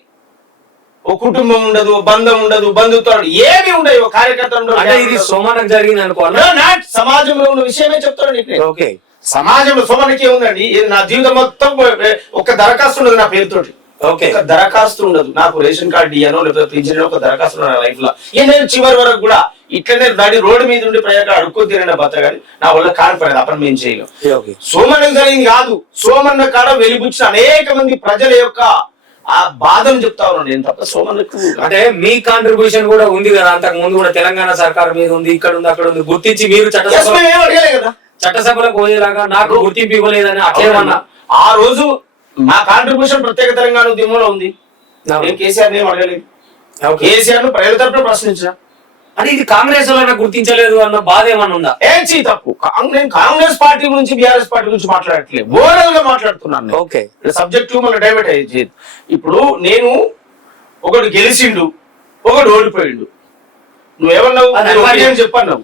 ఓ కుటుంబం ఉండదు, బంధం ఉండదు, బంధుత్వాలు ఏమి ఉండవు, కార్యకర్తలు. ఇది సోమనకు జరిగింది అనుకోవాలి. సమాజంలో ఉన్న విషయమే చెప్తాను. ఓకే, సమాజంలో సోమనకి ఏముందండి? నా జీవితం మొత్తం ఒక దరఖాస్తు ఉండదు నా పేరుతోటి. ఓకే, ఒక దరఖాస్తు ఉండదు. నాకు రేషన్ కార్డు ఇయ్యానో లేకపోతే పింఛన్ ఒక దరఖాస్తు ఉండదు లైఫ్ లో. నేను చివరి వరకు కూడా ఇట్లనే దాడి రోడ్డు మీద ఉండి ప్రజలు అడుక్కు తిరిగిన బత కానీ నా వల్ల కానిపడేది. అప్పుడు మేము చేయలేం. సోమన్నకు జరిగింది కాదు, సోమన్న కాడ వెలిబుచ్చిన అనేక మంది ప్రజల యొక్క ఆ బాధను చెప్తా ఉన్నాను నేను తప్ప సోమన్నకు. అంటే మీ కాంట్రిబ్యూషన్ కూడా ఉంది కదా, అంతకు ముందు కూడా తెలంగాణ సర్కార్ మీద ఉంది, ఇక్కడ ఉంది, అక్కడ ఉంది, గుర్తించి మీరు చట్టసభలకు పోయేలాగా నాకు గుర్తింపు ఇవ్వలేదని అట్లేమన్నా? ఆ రోజు మా కాంట్రిబ్యూషన్ ప్రత్యేక తెలంగాణ ఉద్యమంలో ఉంది. నేను కేసీఆర్ ఏం అడగలేదు. కేసీఆర్ ను ప్రజల తరపున ప్రశ్నించిన. అంటే ఇది కాంగ్రెస్ వాళ్ళని గుర్తించలేదు అన్న బాధ ఏమన్నా ఉందా? ఏంచి తప్పు. నేను కాంగ్రెస్ పార్టీ గురించి బీఆర్ఎస్ పార్టీ గురించి మాట్లాడట్లేదు, ఓవరాల్ గా మాట్లాడుతున్నాను. ఓకే, సబ్జెక్టు మళ్ళీ డైవర్ట్ అయ్యేది. ఇప్పుడు నేను ఒకడు గెలిచిండు, ఒకడు ఓడిపోయిండు. నువ్వేమన్నావు? చెప్పన్నావు.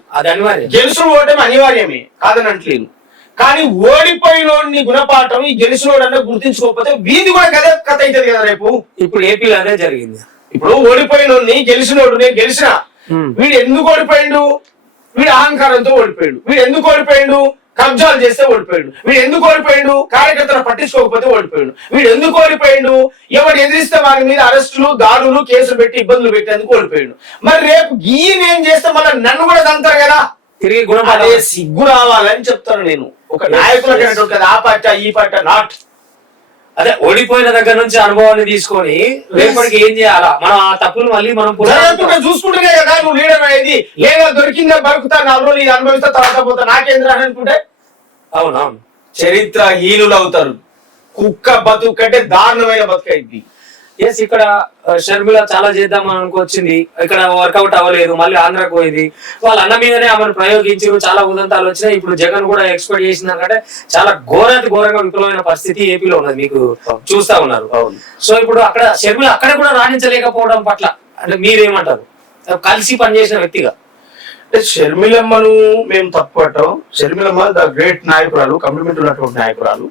గెలుచుడు ఓటమి అనివార్యమే, కాదని అంటలేను. కానీ ఓడిపోయినోడిని గుణపాఠం ఈ గెలిచినోడన్నా గుర్తించుకోకపోతే వీధి కూడా కదే కథ అవుతుంది కదా రేపు. ఇప్పుడు ఏపీలో అదే జరిగింది. ఇప్పుడు ఓడిపోయినోడిని గెలిచినోడు, నేను గెలిచిన, వీడు ఎందుకు ఓడిపోయిండు? వీడు అహంకారంతో ఓడిపోయాడు. వీడు ఎందుకు ఓడిపోయిండు? కబ్జాలు చేస్తే ఓడిపోయాడు. వీడు ఎందుకు ఓడిపోయిండు? కార్యకర్తలు పట్టించుకోకపోతే ఓడిపోయాడు. వీడు ఎందుకు ఓడిపోయిండు? ఎవరు ఎదిరిస్తే వారి మీద అరెస్టులు, దాడులు, కేసులు పెట్టి ఇబ్బందులు పెట్టేందుకు ఓడిపోయాడు. మరి రేపు ఏం చేస్తే మళ్ళీ నన్ను కూడా తంతారు కదా. తిరిగి అదే సిగ్గు రావాలని చెప్తాను నేను. ఒక నాయకులకు ఆ పార్టీ ఈ పార్టీ నాట్. అదే ఓడిపోయిన దగ్గర నుంచి అనుభవాన్ని తీసుకొని రేపటికి ఏం చేయాలా, మనం ఆ తప్పులు మళ్ళీ మనం చూసుకుంటేనే కదా నువ్వు లీడర్ అయ్యేది. లేదా దొరికిందా బతుకుతా, 4 రోజులు ఇది అనుభవిస్తా, తర్వాత పోతా, నాకేంద్ర అనుకుంటే అవునవును చరిత్రహీనులు అవుతారు. కుక్క బతుకు కంటే దారుణమైన బతుకైంది. ఎస్, ఇక్కడ షర్మిల చాలా చేద్దామని అనుకొచ్చింది, ఇక్కడ వర్కౌట్ అవ్వలేదు, మళ్ళీ ఆంధ్రాకు పోయింది. వాళ్ళ అన్న మీదనే ఆమెను ప్రయోగించారు, చాలా ఉదంతాలు వచ్చినాయి. ఇప్పుడు జగన్ కూడా ఎక్స్పెక్ట్ చేసిందంటే చాలా ఘోరంగా విఫలమైన పరిస్థితి ఏపీలో ఉన్నది, మీకు చూస్తా ఉన్నారు. సో ఇప్పుడు అక్కడ షర్మిల అక్కడ కూడా రాణించలేకపోవడం పట్ల అంటే మీరేమంటారు, కలిసి పనిచేసిన వ్యక్తిగా? అంటే షర్మిలమ్మను మేము తప్పటం, షర్మిలమ్మ ద గ్రేట్ నాయకురాలు, కమిట్మెంట్ ఉన్నటువంటి నాయకురాలు,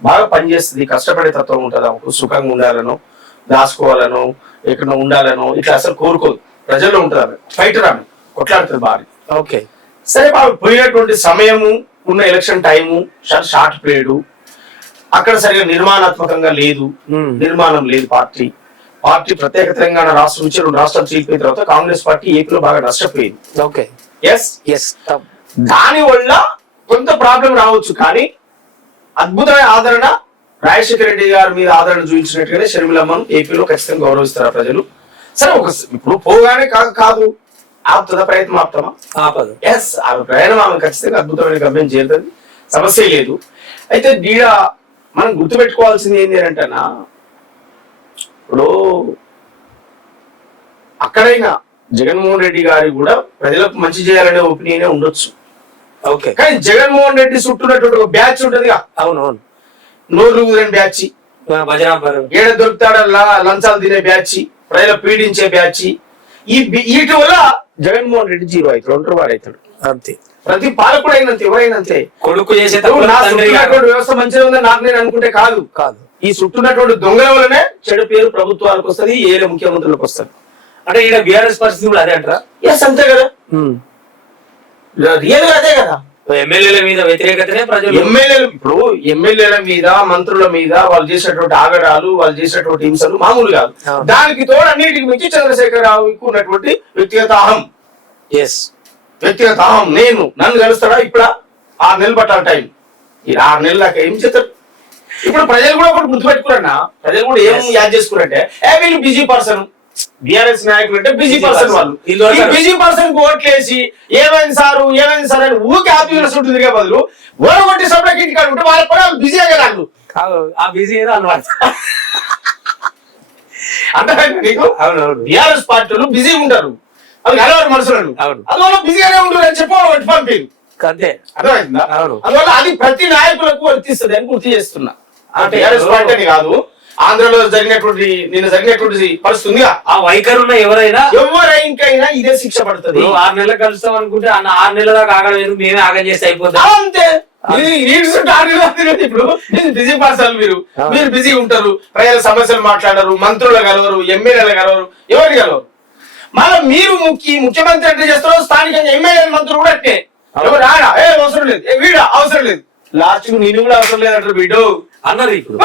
బాగా పనిచేస్తుంది, కష్టపడే తత్వం ఉంటుంది. ఆమెకు సుఖంగా ఉండాలను, దాచుకోవాలను, ఎక్కడ ఉండాలను ఇట్లా అసలు కోరుకోదు. ప్రజల్లో ఉంటుంది ఆమె, ఫైటర్, ఆమె కొట్లాడుతుంది బాగా. ఓకే, సరే బాగా పోయినటువంటి సమయము, ఉన్న ఎలక్షన్ టైము, షార్ట్ పీరియడ్, అక్కడ సరిగా నిర్మాణాత్మకంగా లేదు, నిర్మాణం లేదు. పార్టీ ప్రత్యేక తెలంగాణ రాష్ట్రం నుంచి 2 రాష్ట్రాలు చీలిపోయిన తర్వాత కాంగ్రెస్ పార్టీ ఏపీలో బాగా నష్టపోయింది. ఓకే, దాని వల్ల కొంత ప్రాబ్లం రావచ్చు, కానీ అద్భుతమైన ఆదరణ, రాజశేఖర రెడ్డి గారి మీద ఆదరణ చూపించినట్టుగానే షర్మిలమ్మను ఏపీలో ఖచ్చితంగా గౌరవిస్తారు ప్రజలు. సరే ఇప్పుడు పోగానే కాదు, ఆపుతుందా ప్రయత్నం? ఆపుతామా? ఎస్, ఆమె ప్రయాణం ఆమె ఖచ్చితంగా అద్భుతమైన గమ్యం చేరుతుంది, సమస్య లేదు. అయితే దీడ మనం గుర్తుపెట్టుకోవాల్సింది ఏంటి అంటేనా, ఇప్పుడు అక్కడైనా జగన్మోహన్ రెడ్డి గారి కూడా ప్రజలకు మంచి చేయాలనే ఒపీనియనే ఉండొచ్చు. ఓకే, కానీ జగన్మోహన్ రెడ్డి చుట్టూనటువంటి ఒక బ్యాచ్ ఉంటదిగా, అవునవును, నోరు ఊరని బ్యాచ్, ఏడ దొరుకుతాడల్లా లంచాలు తినే బ్యాచ్, ప్రజలు పీడించే బ్యాచ్, వీటి వల్ల జగన్మోహన్ రెడ్డి 0 అవుతాడు, 2 వారు అవుతాడు అంతే. ప్రతి పాలకుడు అయినంతే, ఎవరైనంతే. కొడుకు చేసే నా చుట్టూన్నటువంటి వ్యవస్థ మంచిగా ఉందని నాకు నేను అనుకుంటే కాదు. ఈ చుట్టూన్నటువంటి దొంగల వల్లనే చెడు పేరు ప్రభుత్వాలకు వస్తుంది, ఏరే ముఖ్యమంత్రులకు వస్తుంది. అంటే ఈయన బీఆర్ఎస్ పరిస్థితి కూడా అదే అంటారా? ఎస్, అంతే కదా, రియల్ గా అదే కదా. ఎమ్మెల్యేల మీద వ్యతిరేకతనే ప్రజలు. ఎమ్మెల్యేల మీద, మంత్రుల మీద వాళ్ళు చేసేటువంటి ఆగడాలు, వాళ్ళు చేసేటువంటి హింసలు మామూలు కాదు. దానికి తోడు అన్నిటికి మించి చంద్రశేఖరరావుకి ఉన్నటువంటి వ్యక్తిగత అహం. వ్యక్తిగత అహం. నన్ను కలుస్తాడా ఇప్పుడు 6 నెలలు పట్టాలి టైం. ఈ 6 నెలల దాకా ఏం చేస్తారు? ఇప్పుడు ప్రజలు కూడా ఒకటి గుర్తుపెట్టుకున్నా, ప్రజలు కూడా ఏం యాడ్ చేసుకున్నారంటే వీళ్ళు బిజీ పర్సన్. బిఆర్ఎస్ నాయకులు అంటే బిజీ పర్సన్. వాళ్ళు బిజీ పర్సన్ ఓట్లేసి ఏమైంది సారు అని ఊరికి హ్యాపీగా చుట్టూ తిరిగే బదులు ఓడగొట్టి సభ్యులకి ఇంటికాడ ఉంటే వాళ్ళ కూడా బిజీ అయ్యారు. ఆ బిజీ ఏదో అలవాటు. అంటే నీకు బిఆర్ఎస్ పార్టీలు బిజీగా ఉంటారు, అది అలవాటు మనుషులను. అందువల్ల బిజీగానే ఉంటారు అని చెప్పి పంపింది. అంతే, అర్థమైందా? అందువల్ల అది ప్రతి నాయకులకు వర్తిస్తుంది అని గుర్తు చేస్తున్నా. బిఆర్ఎస్ పార్టీ అని కాదు, ఆంధ్రలో నిన్న జరిగినటువంటి పరిస్థితి ఆ వైఖరి ఉన్న ఎవరైనా ఇదే శిక్ష పడుతుంది. 6 నెలలు కలుస్తాం అనుకుంటే 6 నెలల దాకా ఆగడం ఎందుకు, మేమే ఆగం చేస్తే అయిపోతాం. అంతే. ఇప్పుడు బిజీ పర్సన్, మీరు బిజీ ఉంటారు, ప్రజల సమస్యలు మాట్లాడరు, మంత్రులు కలవరు, ఎమ్మెల్యేలు కలవరు, ఎవరు కలవరు. మళ్ళీ మీరు ముఖ్యమంత్రి అంటే చేస్తారు, స్థానికంగా ఎమ్మెల్యే మంత్రులు కూడా అట్టే. ఎవరు ఆడా అవసరం లేదు, వీడా అవసరం లేదు, లాస్ట్ కు నేను కూడా అవసరం లేదంటారు వీడు అన్నారు ఇప్పుడు.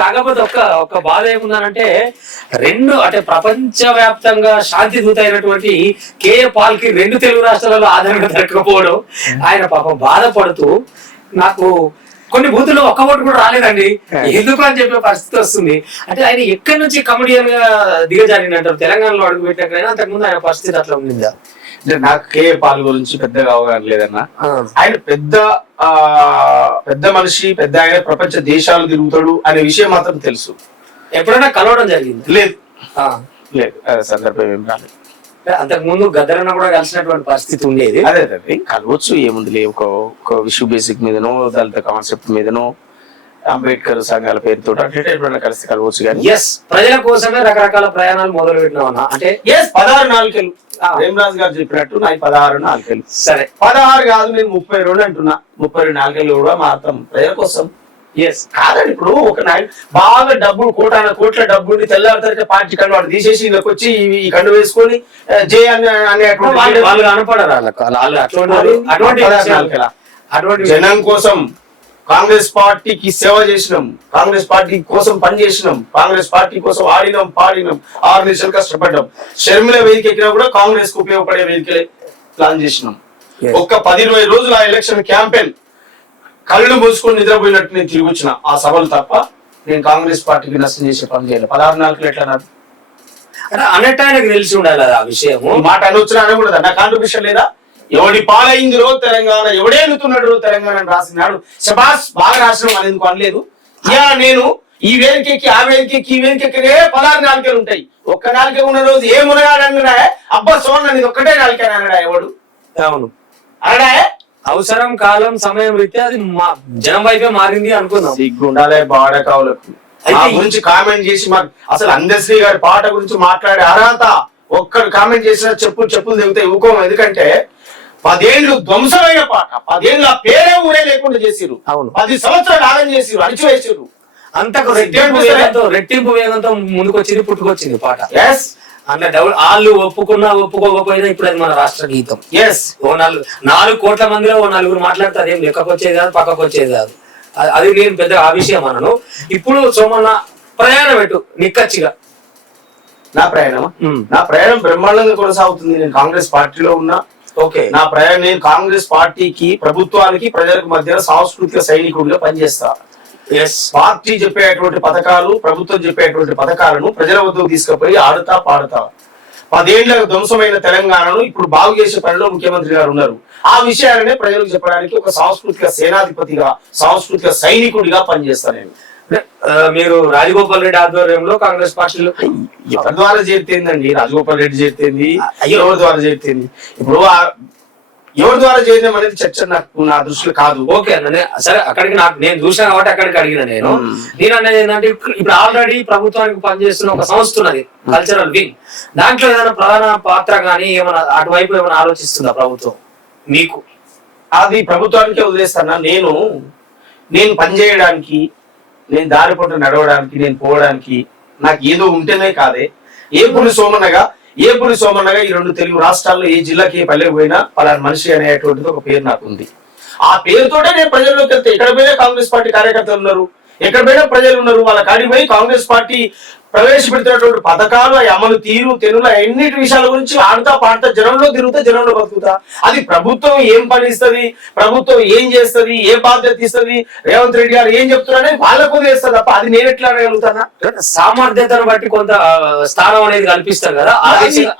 కాకపోతే ఒక్క బాధ ఏముందనంటే అంటే ప్రపంచ వ్యాప్తంగా శాంతి దూత అయినటువంటి కేఏ పాల్ కి 2 తెలుగు రాష్ట్రాలలో ఆదరణ దొరకపోవడం, ఆయన పాపం బాధపడుతూ నాకు కొన్ని బూతుల్లో ఒక్క ఓటు కూడా రాలేదండి ఎందుకు అని చెప్పే పరిస్థితి వస్తుంది. అంటే ఆయన ఎక్కడి నుంచి కమెడియన్ గా దిగజారినంటారు తెలంగాణలో అడుగు పెట్టినట్లయినా, అంతకుముందు ఆయన పరిస్థితి అట్లా ఉండిందా? అంటే నాకు కేఏ పాల్ గురించి పెద్దగా అవగాహన లేదన్నా. ఆయన పెద్ద మనిషి, పెద్ద ఆయన, ప్రపంచ దేశాలు తిరుగుతాడు అనే విషయం మాత్రం తెలుసు. ఎప్పుడైనా కలవడం జరిగింది? లేదు, సందర్భం ఏం రాలేదు. అంతకు ముందు గద్దరన్న కూడా కలిసినటువంటి పరిస్థితి ఉండేది. అదే కలవచ్చు, ఏముంది. ఒక విషు బేసిక్ మీదనో, దళిత కాన్సెప్ట్ మీదనో, అంబేద్కర్ సంఘాల పేరుతో ఎప్పుడైనా కలిసి కలవచ్చు. కానీ ప్రజల కోసమే రకరకాల ప్రయాణాలు మొదలు పెట్టినా అంటే 16 నాలుకేళ్ళు రేమరాజు గారు చెప్పినట్టు నాకు 16 నాలుకేళ్ళు. సరే 16 కాదు, నేను 32 అంటున్నా. 32 నాలుకేళ్ళు కూడా మాత్రం ప్రజల కోసం. కాదండి, ఇప్పుడు ఒక నాయకుడు బాగా డబ్బులు కోట్ల డబ్బుని తెల్లారితే పార్టీ కండు వాడు తీసేసి ఇళ్ళకి వచ్చి ఈ కండు వేసుకొని జే అనేటువంటి జనం కోసం కాంగ్రెస్ పార్టీకి సేవ చేసినాం, కాంగ్రెస్ పార్టీ కోసం పనిచేసినాం, కాంగ్రెస్ పార్టీ కోసం ఆడినాం, పాడినాం, 6 నిమిషాలు కష్టపడ్డాం. షర్మిల వేదిక ఎక్కినా కూడా కాంగ్రెస్ కు ఉపయోగపడే వేదికలే ప్లాన్ చేసినాం. ఒక్క 10-20 రోజులు ఆ ఎలక్షన్ క్యాంపెయిన్ కళ్ళు మూసుకొని నిద్రపోయినట్టు నేను తిరిగి వచ్చిన ఆ సభలు తప్ప నేను కాంగ్రెస్ పార్టీకి నష్టం చేసే పని చేయలేదు. 16 నాలుగు ఎట్లా అన్నట్టు ఆయనకు తెలిసి ఉండాలి ఆ విషయం. మాట అనొచ్చినా అనకూడదు, నా కాంట్రిబ్యూషన్ లేదా? ఎవడి పాలైందిరో తెలంగాణ, ఎవడే ఎన్నుతున్నాడు తెలంగాణ అని రాసినాడు. శబాస్, బాగా రాసినాం అని ఎందుకు అనలేదు. ఇలా నేను ఈ వేదికకి ఆ వేదికకి ఈ వేదికకి 16 నాలుకలు ఉంటాయి. ఒక్క నాలుక ఉన్న రోజు ఏ మునగాడన్నా అబ్బా సోన్ ఇది ఒక్కటే నాలుక అన్నాడా ఎవడు? అవును అనడా? అవసరం, కాలం, సమయం రీత్యా అది జనం వైపే మారింది అనుకుందాం. సిగ్గుండాలే బాడకావులకు గురించి కామెంట్ చేసి అసలు అందశ్రీ గారి పాట గురించి మాట్లాడే అర్హత ఒక్కడు కామెంట్ చేసినా చెప్పులు దిగుతాయి ఊకోం. ఎందుకంటే 10 ఏళ్ళు ధ్వంసమైన పాట, 10 ఏళ్ళు ఆ పేరే ఊరే లేకుండా చేసిరు. 10 సంవత్సరాలు ఆగం చేసిరు, అణిచివేసిరు. అంతకు రెట్టింపు వేగంతో ముందుకొచ్చింది, పుట్టుకొచ్చింది పాట. అంటే వాళ్ళు ఒప్పుకున్నా ఒప్పుకోకపోయినా ఇప్పుడు అది మన రాష్ట్ర గీతం. ఓ 4 కోట్ల మందిలో ఓ 4 మాట్లాడితే అదేం లెక్కకొచ్చేది కాదు, పక్కకు వచ్చేది కాదు. అది నేను పెద్ద ఆ విషయం అనను. ఇప్పుడు సోమన్న ప్రయాణం ఎటు నిక్కచ్చిగా? నా ప్రయాణం బ్రహ్మాండంగా కొనసాగుతుంది. నేను కాంగ్రెస్ పార్టీలో ఉన్నా. నా ప్రయాణం, నేను కాంగ్రెస్ పార్టీకి, ప్రభుత్వానికి, ప్రజలకు మధ్య సాంస్కృతిక సైనికుడిగా పనిచేస్తా. పార్టీ చెప్పేటువంటి పథకాలు, ప్రభుత్వం చెప్పేటువంటి పథకాలను ప్రజల వద్దకు తీసుకుపోయి ఆడుతా పాడుతా 10 ఏళ్ల ధ్వంసమైన తెలంగాణను ఇప్పుడు బాగు చేసే పనిలో ముఖ్యమంత్రి గారు ఉన్నారు. ఆ విషయాలనే ప్రజలకు చెప్పడానికి ఒక సాంస్కృతిక సేనాధిపతిగా, సాంస్కృతిక సైనికుడిగా పనిచేస్తాను నేను. మీరు రాజగోపాల్ రెడ్డి ఆధ్వర్యంలో కాంగ్రెస్ పార్టీలో ఎవరి ద్వారా చేరుతేందండి? రాజగోపాల్ రెడ్డి చేరుతేంది, ఎవరి ద్వారా చేరుతేంది? ఇప్పుడు ఎవరి ద్వారా చేయడం అనేది చర్చ నా దృష్టిలో కాదు. ఓకే అన్న, సరే అక్కడికి నేను చూసాను కాబట్టి అక్కడికి అడిగిన నేను అనేది ఏంటంటే ఇప్పుడు ఆల్రెడీ ప్రభుత్వానికి పనిచేస్తున్న ఒక సంస్థ ఉన్నది కల్చరల్ వింగ్, దాంట్లో ఏదైనా ప్రధాన పాత్ర కానీ ఏమైనా అటువైపు ఏమైనా ఆలోచిస్తుందా ప్రభుత్వం మీకు? అది ప్రభుత్వానికే వదిలేస్తానా. నేను పనిచేయడానికి, నేను దారి పొట్టు నడవడానికి, నేను పోవడానికి నాకు ఏదో ఉంటేనే కాదే. ఏపులి సోమన్నగా ఈ 2 తెలుగు రాష్ట్రాల్లో ఏ జిల్లాకి ఏ పల్లెకి పోయినా పలానా మనిషి అనేటువంటిది ఒక పేరు నాకు ఉంది. ఆ పేరుతోటే నేను ప్రజల్లోకి వెళ్తే, ఎక్కడ పోయినా కాంగ్రెస్ పార్టీ కార్యకర్తలు ఉన్నారు, ఎక్కడ పోయినా ప్రజలు ఉన్నారు. వాళ్ళ కాడికి పోయి కాంగ్రెస్ పార్టీ ప్రవేశపెడుతున్నటువంటి పథకాలు, ఆ అమలు తీరు తెనుల ఎన్నిటి విషయాల గురించి ఆడుతా పాడుతా జనంలో తిరుగుతా, జనంలో బతుకుతా. అది ప్రభుత్వం ఏం పని ఇస్తుంది, ప్రభుత్వం ఏం చేస్తుంది, ఏ బాధ్యత ఇస్తుంది, రేవంత్ రెడ్డి గారు ఏం చెప్తున్నారని వాళ్ళకు వదిలేస్తారు తప్ప అది నేను ఎట్లా అడగలుగుతానా? సామర్థ్యతను బట్టి కొంత స్థానం అనేది కల్పిస్తారు కదా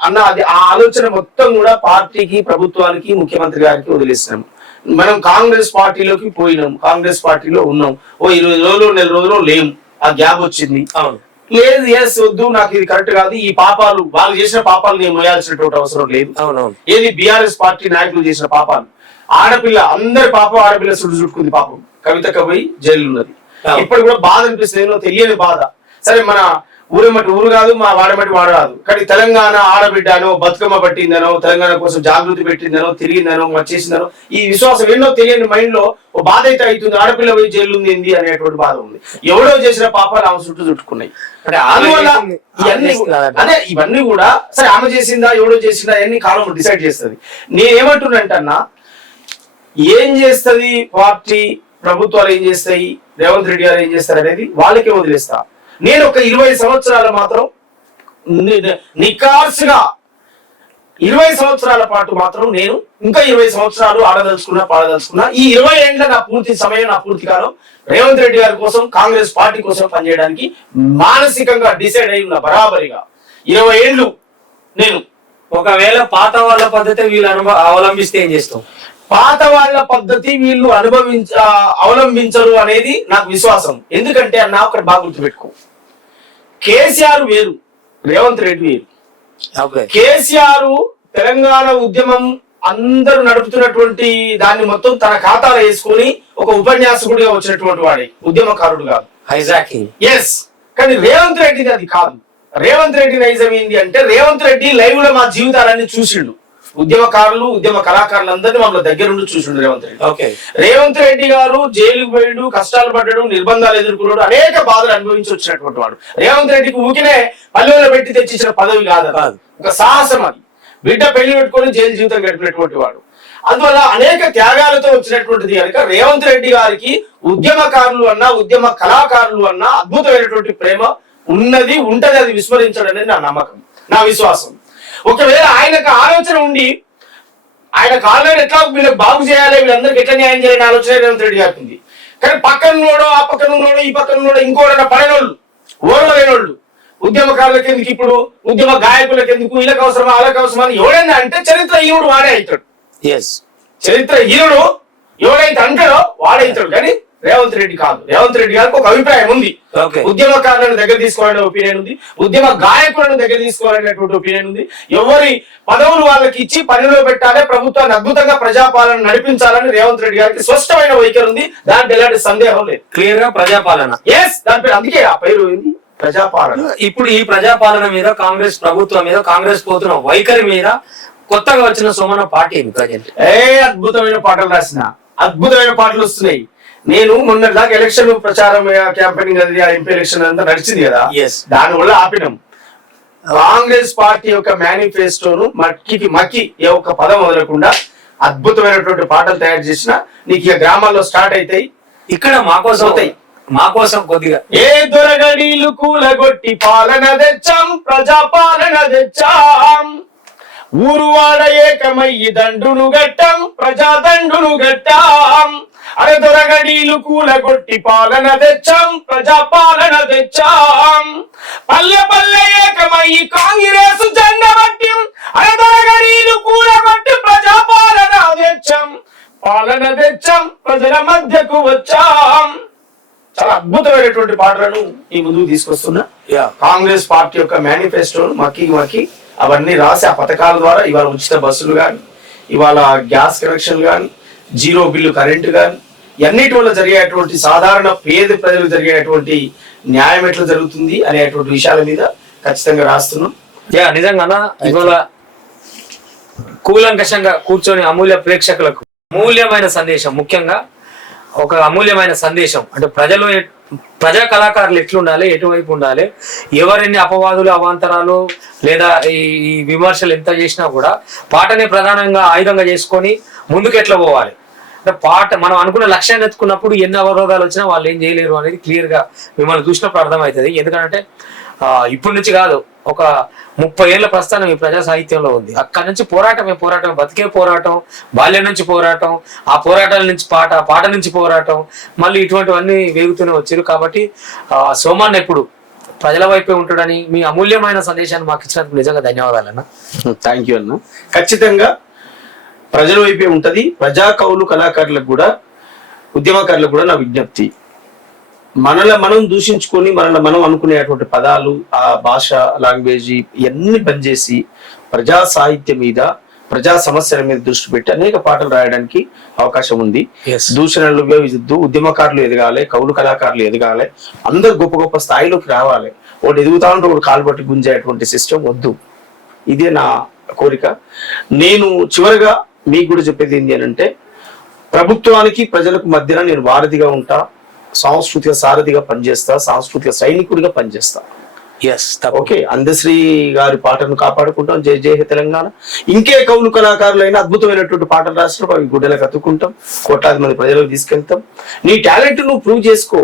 అన్న. అది ఆ ఆలోచన మొత్తం కూడా పార్టీకి, ప్రభుత్వానికి, ముఖ్యమంత్రి గారికి వదిలేస్తున్నాం. మనం కాంగ్రెస్ పార్టీలోకి పోయినాం, కాంగ్రెస్ పార్టీలో ఉన్నాం, ఓ 20 రోజులు 4 రోజులు లేము, ఆ గ్యాప్ వచ్చింది. లేదు ఎస్ వద్దు, నాకు ఇది కరెక్ట్ కాదు, ఈ పాపాలు వాళ్ళు చేసిన పాపాలు నేను మోయాల్సినటువంటి అవసరం లేదు. ఏది బీఆర్ఎస్ పార్టీ నాయకులు చేసిన పాపాలు, ఆడపిల్ల అందరి పాపం ఆడపిల్ల చుట్టుకుంది పాపం, కవితకు పోయి జైలు ఉన్నది. ఇప్పుడు కూడా బాధ అనిపిస్తుంది, ఏదో తెలియని బాధ. సరే మన ఊరేమటి ఊరు కాదు, మా వాడమటి వాడ కాదు, కానీ తెలంగాణ ఆడబిడ్డానో, బతుకమ్మ పట్టిందనో, తెలంగాణ కోసం జాగృతి పెట్టిందనో, తిరిగిందనో, చేసిందనో, ఈ విశ్వాసం ఎన్నో తెలియని మైండ్ లో ఓ బాధ అయితే అవుతుంది. ఆడపిల్ల పోయి జైలు ఉంది ఏంది అనేటువంటి బాధ ఉంది. ఎవడో చేసిన పాపాలు ఆమె చుట్టూ చుట్టుకున్నాయి. అదే ఇవన్నీ కూడా సరే ఆమె చేసిందా ఎవడో చేసిందా అన్ని కాలం డిసైడ్ చేస్తుంది. నేనేమంటున్నాంటన్నా, ఏం చేస్తుంది పార్టీ, ప్రభుత్వాలు ఏం చేస్తాయి, రేవంత్ రెడ్డి గారు ఏం చేస్తారు అనేది వాళ్ళకే వదిలేస్తా. నేను ఒక 20 సంవత్సరాలు మాత్రం నికార్సుగా 20 సంవత్సరాల పాటు మాత్రం నేను ఇంకా 20 సంవత్సరాలు ఆడదలుచుకున్నా, పాడదలుచుకున్నా. ఈ 20 ఏళ్ళ నా పూర్తి సమయం, నా పూర్తి కాలం రేవంత్ రెడ్డి గారి కోసం, కాంగ్రెస్ పార్టీ కోసం పనిచేయడానికి మానసికంగా డిసైడ్ అయి ఉన్న బరాబరిగా 20 ఏళ్ళు నేను. ఒకవేళ పాత వాళ్ళ పద్ధతి వీళ్ళు అవలంబిస్తే ఏం చేస్తాం? పాత వాళ్ళ పద్ధతి వీళ్ళు అవలంబించరు అనేది నాకు విశ్వాసం. ఎందుకంటే అన్న ఒకటి బాగా గుర్తుపెట్టుకో, కేసీఆర్ వేరు, రేవంత్ రెడ్డి వేరు. కేసీఆర్ తెలంగాణ ఉద్యమం అందరూ నడుపుతున్నటువంటి దాన్ని మొత్తం తన ఖాతాలో వేసుకుని ఒక ఉపన్యాసకుడిగా వచ్చినటువంటి వాడే, ఉద్యమకారుడు కాదు. హైజాకింగ్. ఎస్. కానీ రేవంత్ రెడ్డిది అది కాదు. రేవంత్ రెడ్డి నైజం ఏంది అంటే, రేవంత్ రెడ్డి లైవ్ లో మా జీవితాలన్నీ చూసిండు. ఉద్యమకారులు, ఉద్యమ కళాకారులు అందరినీ మమ్మల్ని దగ్గరుండి చూసిండు రేవంత్ రెడ్డి. రేవంత్ రెడ్డి గారు జైలుకు పోయిండు, కష్టాలు పడ్డాడు, నిర్బంధాలు ఎదుర్కొన్నాడు, అనేక బాధలు అనుభవించి వచ్చినటువంటి వాడు. రేవంత్ రెడ్డికి ఊకినే పల్లెల్లో పెట్టి తెచ్చిచ్చిన పదవి కాదు, ఒక సాహసం. అది బిడ్డ పెళ్లి పెట్టుకొని జైలు జీవితం గడిపినటువంటి వాడు. అందువల్ల అనేక త్యాగాలతో వచ్చినటువంటిది కనుక రేవంత్ రెడ్డి గారికి ఉద్యమకారులు అన్నా, ఉద్యమ కళాకారులు అన్నా అద్భుతమైనటువంటి ప్రేమ ఉన్నది, ఉంటది. అది విస్మరించడం అనేది నా నమ్మకం, నా విశ్వాసం. ఒకవేళ ఆయనకు ఆలోచన ఉండి, ఆయనకు ఆల్రెడీ ఎట్లా వీళ్ళకి బాగు చేయాలి, వీళ్ళందరికీ ఎట్లా న్యాయం చేయాలని ఆలోచన రేవంత్ రెడ్డి గారికి ఉంది. కానీ పక్కన ఉన్నోడో, ఆ పక్కన ఉన్నోడో, ఈ పక్కన ఉన్నోడో, ఇంకోడన్నా పడినోళ్ళు, ఓడలేనోళ్ళు, ఉద్యమకారులకు ఎందుకు, ఇప్పుడు ఉద్యమ గాయకులకు ఎందుకు, వీళ్ళకి అవసరమా, వాళ్ళకి అవసరమా అని ఎవడైనా అంటే చరిత్ర హీనుడు వాడే అవుతాడు. చరిత్ర హీనుడు ఎవడైతే అంటాడో వాడే అవుతాడు. కానీ రేవంత్ రెడ్డి కాదు. రేవంత్ రెడ్డి గారికి ఒక అభిప్రాయం ఉంది, ఉద్యమకారులను దగ్గర తీసుకోవాలనే ఒపీనియన్ ఉంది, ఉద్యమ గాయకులను దగ్గర తీసుకోవాలనేటువంటి ఒపీనియన్ ఉంది. ఎవరి పదవులు వాళ్ళకి ఇచ్చి పనిలో పెట్టాలి, ప్రభుత్వాన్ని అద్భుతంగా ప్రజాపాలన నడిపించాలని రేవంత్ రెడ్డి గారికి స్పష్టమైన వైఖరి ఉంది. దాంట్లో ఎలాంటి సందేహం లేదు. క్లియర్ గా ప్రజాపాలన. దాని పేరు, అందుకే ఆ పేరు ప్రజాపాలన. ఇప్పుడు ఈ ప్రజాపాలన మీద, కాంగ్రెస్ ప్రభుత్వం మీద, కాంగ్రెస్ పోతున్న వైఖరి మీద కొత్తగా వచ్చిన సోమన్న పార్టీ ప్రజెంట్ అద్భుతమైన పాటలు రాసిన, అద్భుతమైన పాటలు వస్తున్నాయి. నేను మొన్న దాకా ఎలక్షన్ ప్రచారం క్యాంపెయినింగ్ అది ఎంపీ ఎలక్షన్ అంతా నడిచింది కదా, దాని వల్ల ఆపినాం. కాంగ్రెస్ పార్టీ యొక్క మేనిఫెస్టోను మక్కి ఏ ఒక్క పదం వదలకుండా అద్భుతమైనటువంటి పాటలు తయారు చేసిన నీకు ఇక గ్రామాల్లో స్టార్ట్ అవుతాయి. ఇక్కడ మాకోసం అవుతాయి, మాకోసం కొద్దిగా. ఏ దొరగడీలు కూలగొట్టి పాలన తెచ్చాం, ప్రజాపాలన తెచ్చాం, ఊరువాడ ఏకమయ్యి దండును గట్టాం, ప్రజాదండును గట్టాం. అరే దొరగడీలు కూలగొట్టి పాలన తెచ్చాం, ప్రజాపాలన తెచ్చాం, పల్లె పల్లె ఏకమయ్యి కాంగ్రెస్ జెండా పట్టాం. అరే దొరగడీలు కూలగొట్టి ప్రజాపాలన తెచ్చాం, పాలన తెచ్చాం, ప్రజల మధ్యకు వచ్చాం. చాలా అద్భుతమైనటువంటి పాటలను ఈ ముందుకు తీసుకొస్తున్నా. కాంగ్రెస్ పార్టీ యొక్క మేనిఫెస్టోను మక్కి అవన్నీ రాసి ఆ పథకాల ద్వారా ఇవాళ ఉచిత బస్సులు కానీ, ఇవాళ గ్యాస్ కనెక్షన్ కానీ, జీరో బిల్లు కరెంటు కానీ, అన్నిటి వల్ల జరిగేటువంటి సాధారణ పేద ప్రజలకు జరిగేటువంటి న్యాయం ఎట్లా జరుగుతుంది అనేటువంటి విషయాల మీద ఖచ్చితంగా రాస్తున్నాం. నిజంగా ఇవాళ కూలంకషంగా కూర్చొని అమూల్య ప్రేక్షకులకు అమూల్యమైన సందేశం, ముఖ్యంగా ఒక అమూల్యమైన సందేశం అంటే ప్రజా కళాకారులు ఎట్లుండాలి, ఎటువైపు ఉండాలి, ఎవరెన్ని అపవాదులు అవాంతరాలు లేదా ఈ విమర్శలు ఎంత చేసినా కూడా పాటనే ప్రధానంగా ఆయుధంగా చేసుకొని ముందుకు ఎట్లా పోవాలి అంటే పాట మనం అనుకున్న లక్ష్యాన్ని ఎత్తుకున్నప్పుడు ఎన్ని అవరోధాలు వచ్చినా వాళ్ళు ఏం చేయలేరు అనేది క్లియర్ గా మిమ్మల్ని చూసినప్పుడు అర్థమవుతుంది. ఎందుకంటే ఇప్పటి నుంచి కాదు, ఒక 30 ఏళ్ల ప్రస్థానం ఈ ప్రజా సాహిత్యంలో ఉంది. అక్కడి నుంచి పోరాటమే పోరాటం, బతికే పోరాటం, బాల్యం నుంచి పోరాటం, ఆ పోరాటాల నుంచి పాట నుంచి పోరాటం, మళ్ళీ ఇటువంటివన్నీ వేగుతూనే వచ్చారు. కాబట్టి సోమన్న ఎప్పుడు ప్రజల వైపే ఉంటాడని మీ అమూల్యమైన సందేశాన్ని మాకు ఇచ్చినందుకు నిజంగా ధన్యవాదాలన్న. థ్యాంక్ యూ అన్న. ఖచ్చితంగా ప్రజల వైపే ఉంటది. ప్రజా కవులు కళాకారులకు కూడా, ఉద్యమకారులకు కూడా నా విజ్ఞప్తి, మనల్ని మనం దూషించుకొని మనల్ని మనం అనుకునేటువంటి పదాలు, ఆ భాష, లాంగ్వేజ్ ఇవన్నీ బంద్ చేసి ప్రజా సాహిత్యం మీద, ప్రజా సమస్యల మీద దృష్టి పెట్టి అనేక పాటలు రాయడానికి అవకాశం ఉంది. దూషణలు విద్దు, ఉద్యమకారులు ఎదగాలి, కవులు కళాకారులు ఎదగాలి, అందరు గొప్ప గొప్ప స్థాయిలోకి రావాలి. ఒకటి ఎదుగుతా ఉంటే ఒకటి కాలు పట్టి గుంజేటువంటి సిస్టమ్ వద్దు. ఇదే నా కోరిక. నేను చివరిగా మీకు కూడా చెప్పేది ఏంటి అని అంటే, ప్రభుత్వానికి ప్రజలకు మధ్యన నేను వారధిగా ఉంటా, సాంస్కృతిక సారథిగా పనిచేస్తా, సాంస్కృతిక సైనికుడిగా పనిచేస్తా. ఓకే, అందశ్రీ గారి పాటను కాపాడుకుంటాం, జయ జయ హే తెలంగాణ. ఇంకే కవులు కళాకారులైన అద్భుతమైనటువంటి పాటలు రాసినప్పుడు అవి గుడ్డలకు అతుక్కుంటాం, కోట్లాది మంది ప్రజలకు తీసుకెళ్తాం. నీ టాలెంట్ నువ్వు ప్రూవ్ చేసుకో.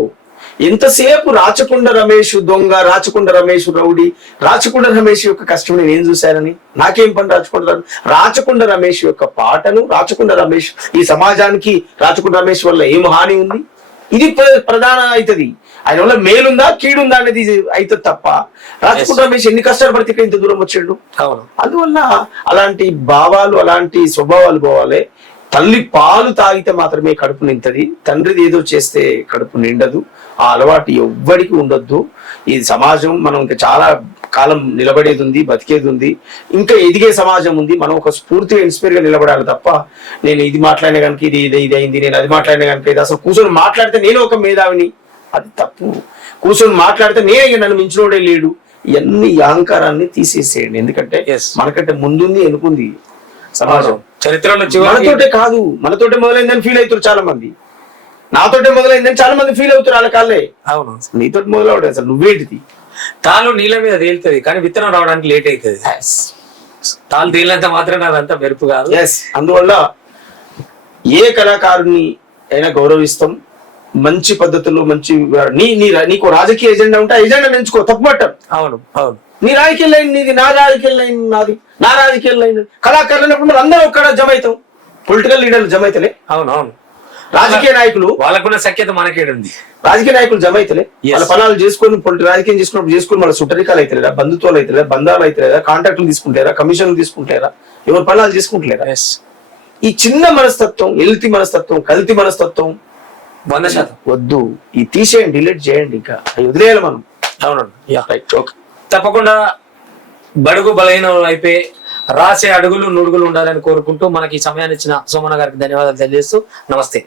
ఎంతసేపు రాచకొండ రమేష్ దొంగ, రాచకొండ రమేష్ రౌడీ, రాచకొండ రమేష్ యొక్క కష్టం నేను ఏం చూశానని, నాకేం పని రాచకొండ రమేష్ యొక్క పాటను, రాచకొండ రమేష్ ఈ సమాజానికి రాచకొండ రమేష్ వల్ల ఏం హాని ఉంది, ఇది ప్రధాన అవుతుంది. ఆయన వల్ల మేలుందా కీడుందా అనేది అవుతుంది తప్ప, రాచకొండ రమేష్ ఎన్ని కష్టాలు పడితే ఇక్కడ ఇంత దూరం వచ్చాడు. అందువల్ల అలాంటి భావాలు, అలాంటి స్వభావాలు పోవాలి. తల్లి పాలు తాగితే మాత్రమే కడుపు నింతది, తండ్రిది ఏదో చేస్తే కడుపు నిండదు. ఆ అలవాటు ఎవ్వడికి ఉండొద్దు. ఈ సమాజం మనం ఇంకా చాలా కాలం నిలబడేది ఉంది, బతికేది ఉంది, ఇంకా ఎదిగే సమాజం ఉంది. మనం ఒక స్ఫూర్తిగా ఇన్స్పైర్ గా నిలబడాలి తప్ప, నేను ఇది మాట్లాడిన కనుక ఇది ఇది అయింది, నేను అది మాట్లాడిన కనుక ఇది, అసలు కూర్చొని మాట్లాడితే నేను ఒక మేధావిని, అది తప్పు. కూర్చొని మాట్లాడితే నేను నన్ను మించినోడే లేడు, ఇవన్నీ అహంకారాన్ని తీసేసేయండి. ఎందుకంటే మనకంటే ముందుంది, ఎనుకుంది సమాజం. చరిత్రలో మనతోటే కాదు, మనతోటే మొదలైందని ఫీల్ అవుతారు చాలా మంది, నాతోటే మొదలైందని చాలా మంది ఫీల్ అవుతారు వాళ్ళ కాళ్ళే. అవును, నీతో మొదలవడం అసలు నువ్వేంటిది. తాను నీళ్ళ మీద తేలుతుంది కానీ విత్తనం రావడానికి లేట్ అవుతుంది. తాను తేలినంత మాత్రం అదంతా మెరుపు కాదు. అందువల్ల ఏ కళాకారుని అయినా గౌరవిస్తాం, మంచి పద్ధతుల్లో, మంచి నీకు రాజకీయ ఎజెండా ఉంటే ఆ ఎజెండా ఎంచుకో, తప్పుపట్టాం. అవును అవును, నీ రాజకీయ లైన్ నీది, నా రాజకీయ లైన్ నాది, నా రాజకీయ లైన్. కళాకారులు అన్నప్పుడు మరి అందరూ ఒక్కడ జమ అవుతాం, పొలిటికల్ లీడర్లు జమ అయితేలే. అవును అవును, రాజకీయ నాయకులు వాళ్ళకున్న సఖ్యత మనకేడుంది. రాజకీయ నాయకులు జమ అయితేలే, వాళ్ళ పనాలు చేసుకొని రాజకీయం చేసుకుని వాళ్ళ సుట్టరికాలు అయితేలేదా, బంధుత్వాలు అయితేలేదా, బంధాలు అయితేలేదా, కాంట్రాక్టులు తీసుకుంటారా, కమిషన్లు తీసుకుంటారా, ఎవరు పనాలు చేసుకుంటలేరా. ఈ చిన్న మనస్తత్వం, ఎల్తి మనస్తత్వం, కల్తీ మనస్తత్వం 100% వద్దు. ఈ తీసేయండి, డిలీట్ చేయండి, ఇంకా అవి వదిలేయాలి మనం. అవునండి, తప్పకుండా బడుగు బలైన వైపే రాసే అడుగులు నుడుగులు ఉండాలని కోరుకుంటూ మనకి ఈ సమయాన్ని ఇచ్చిన సోమన్న గారికి ధన్యవాదాలు తెలియజేస్తూ నమస్తే.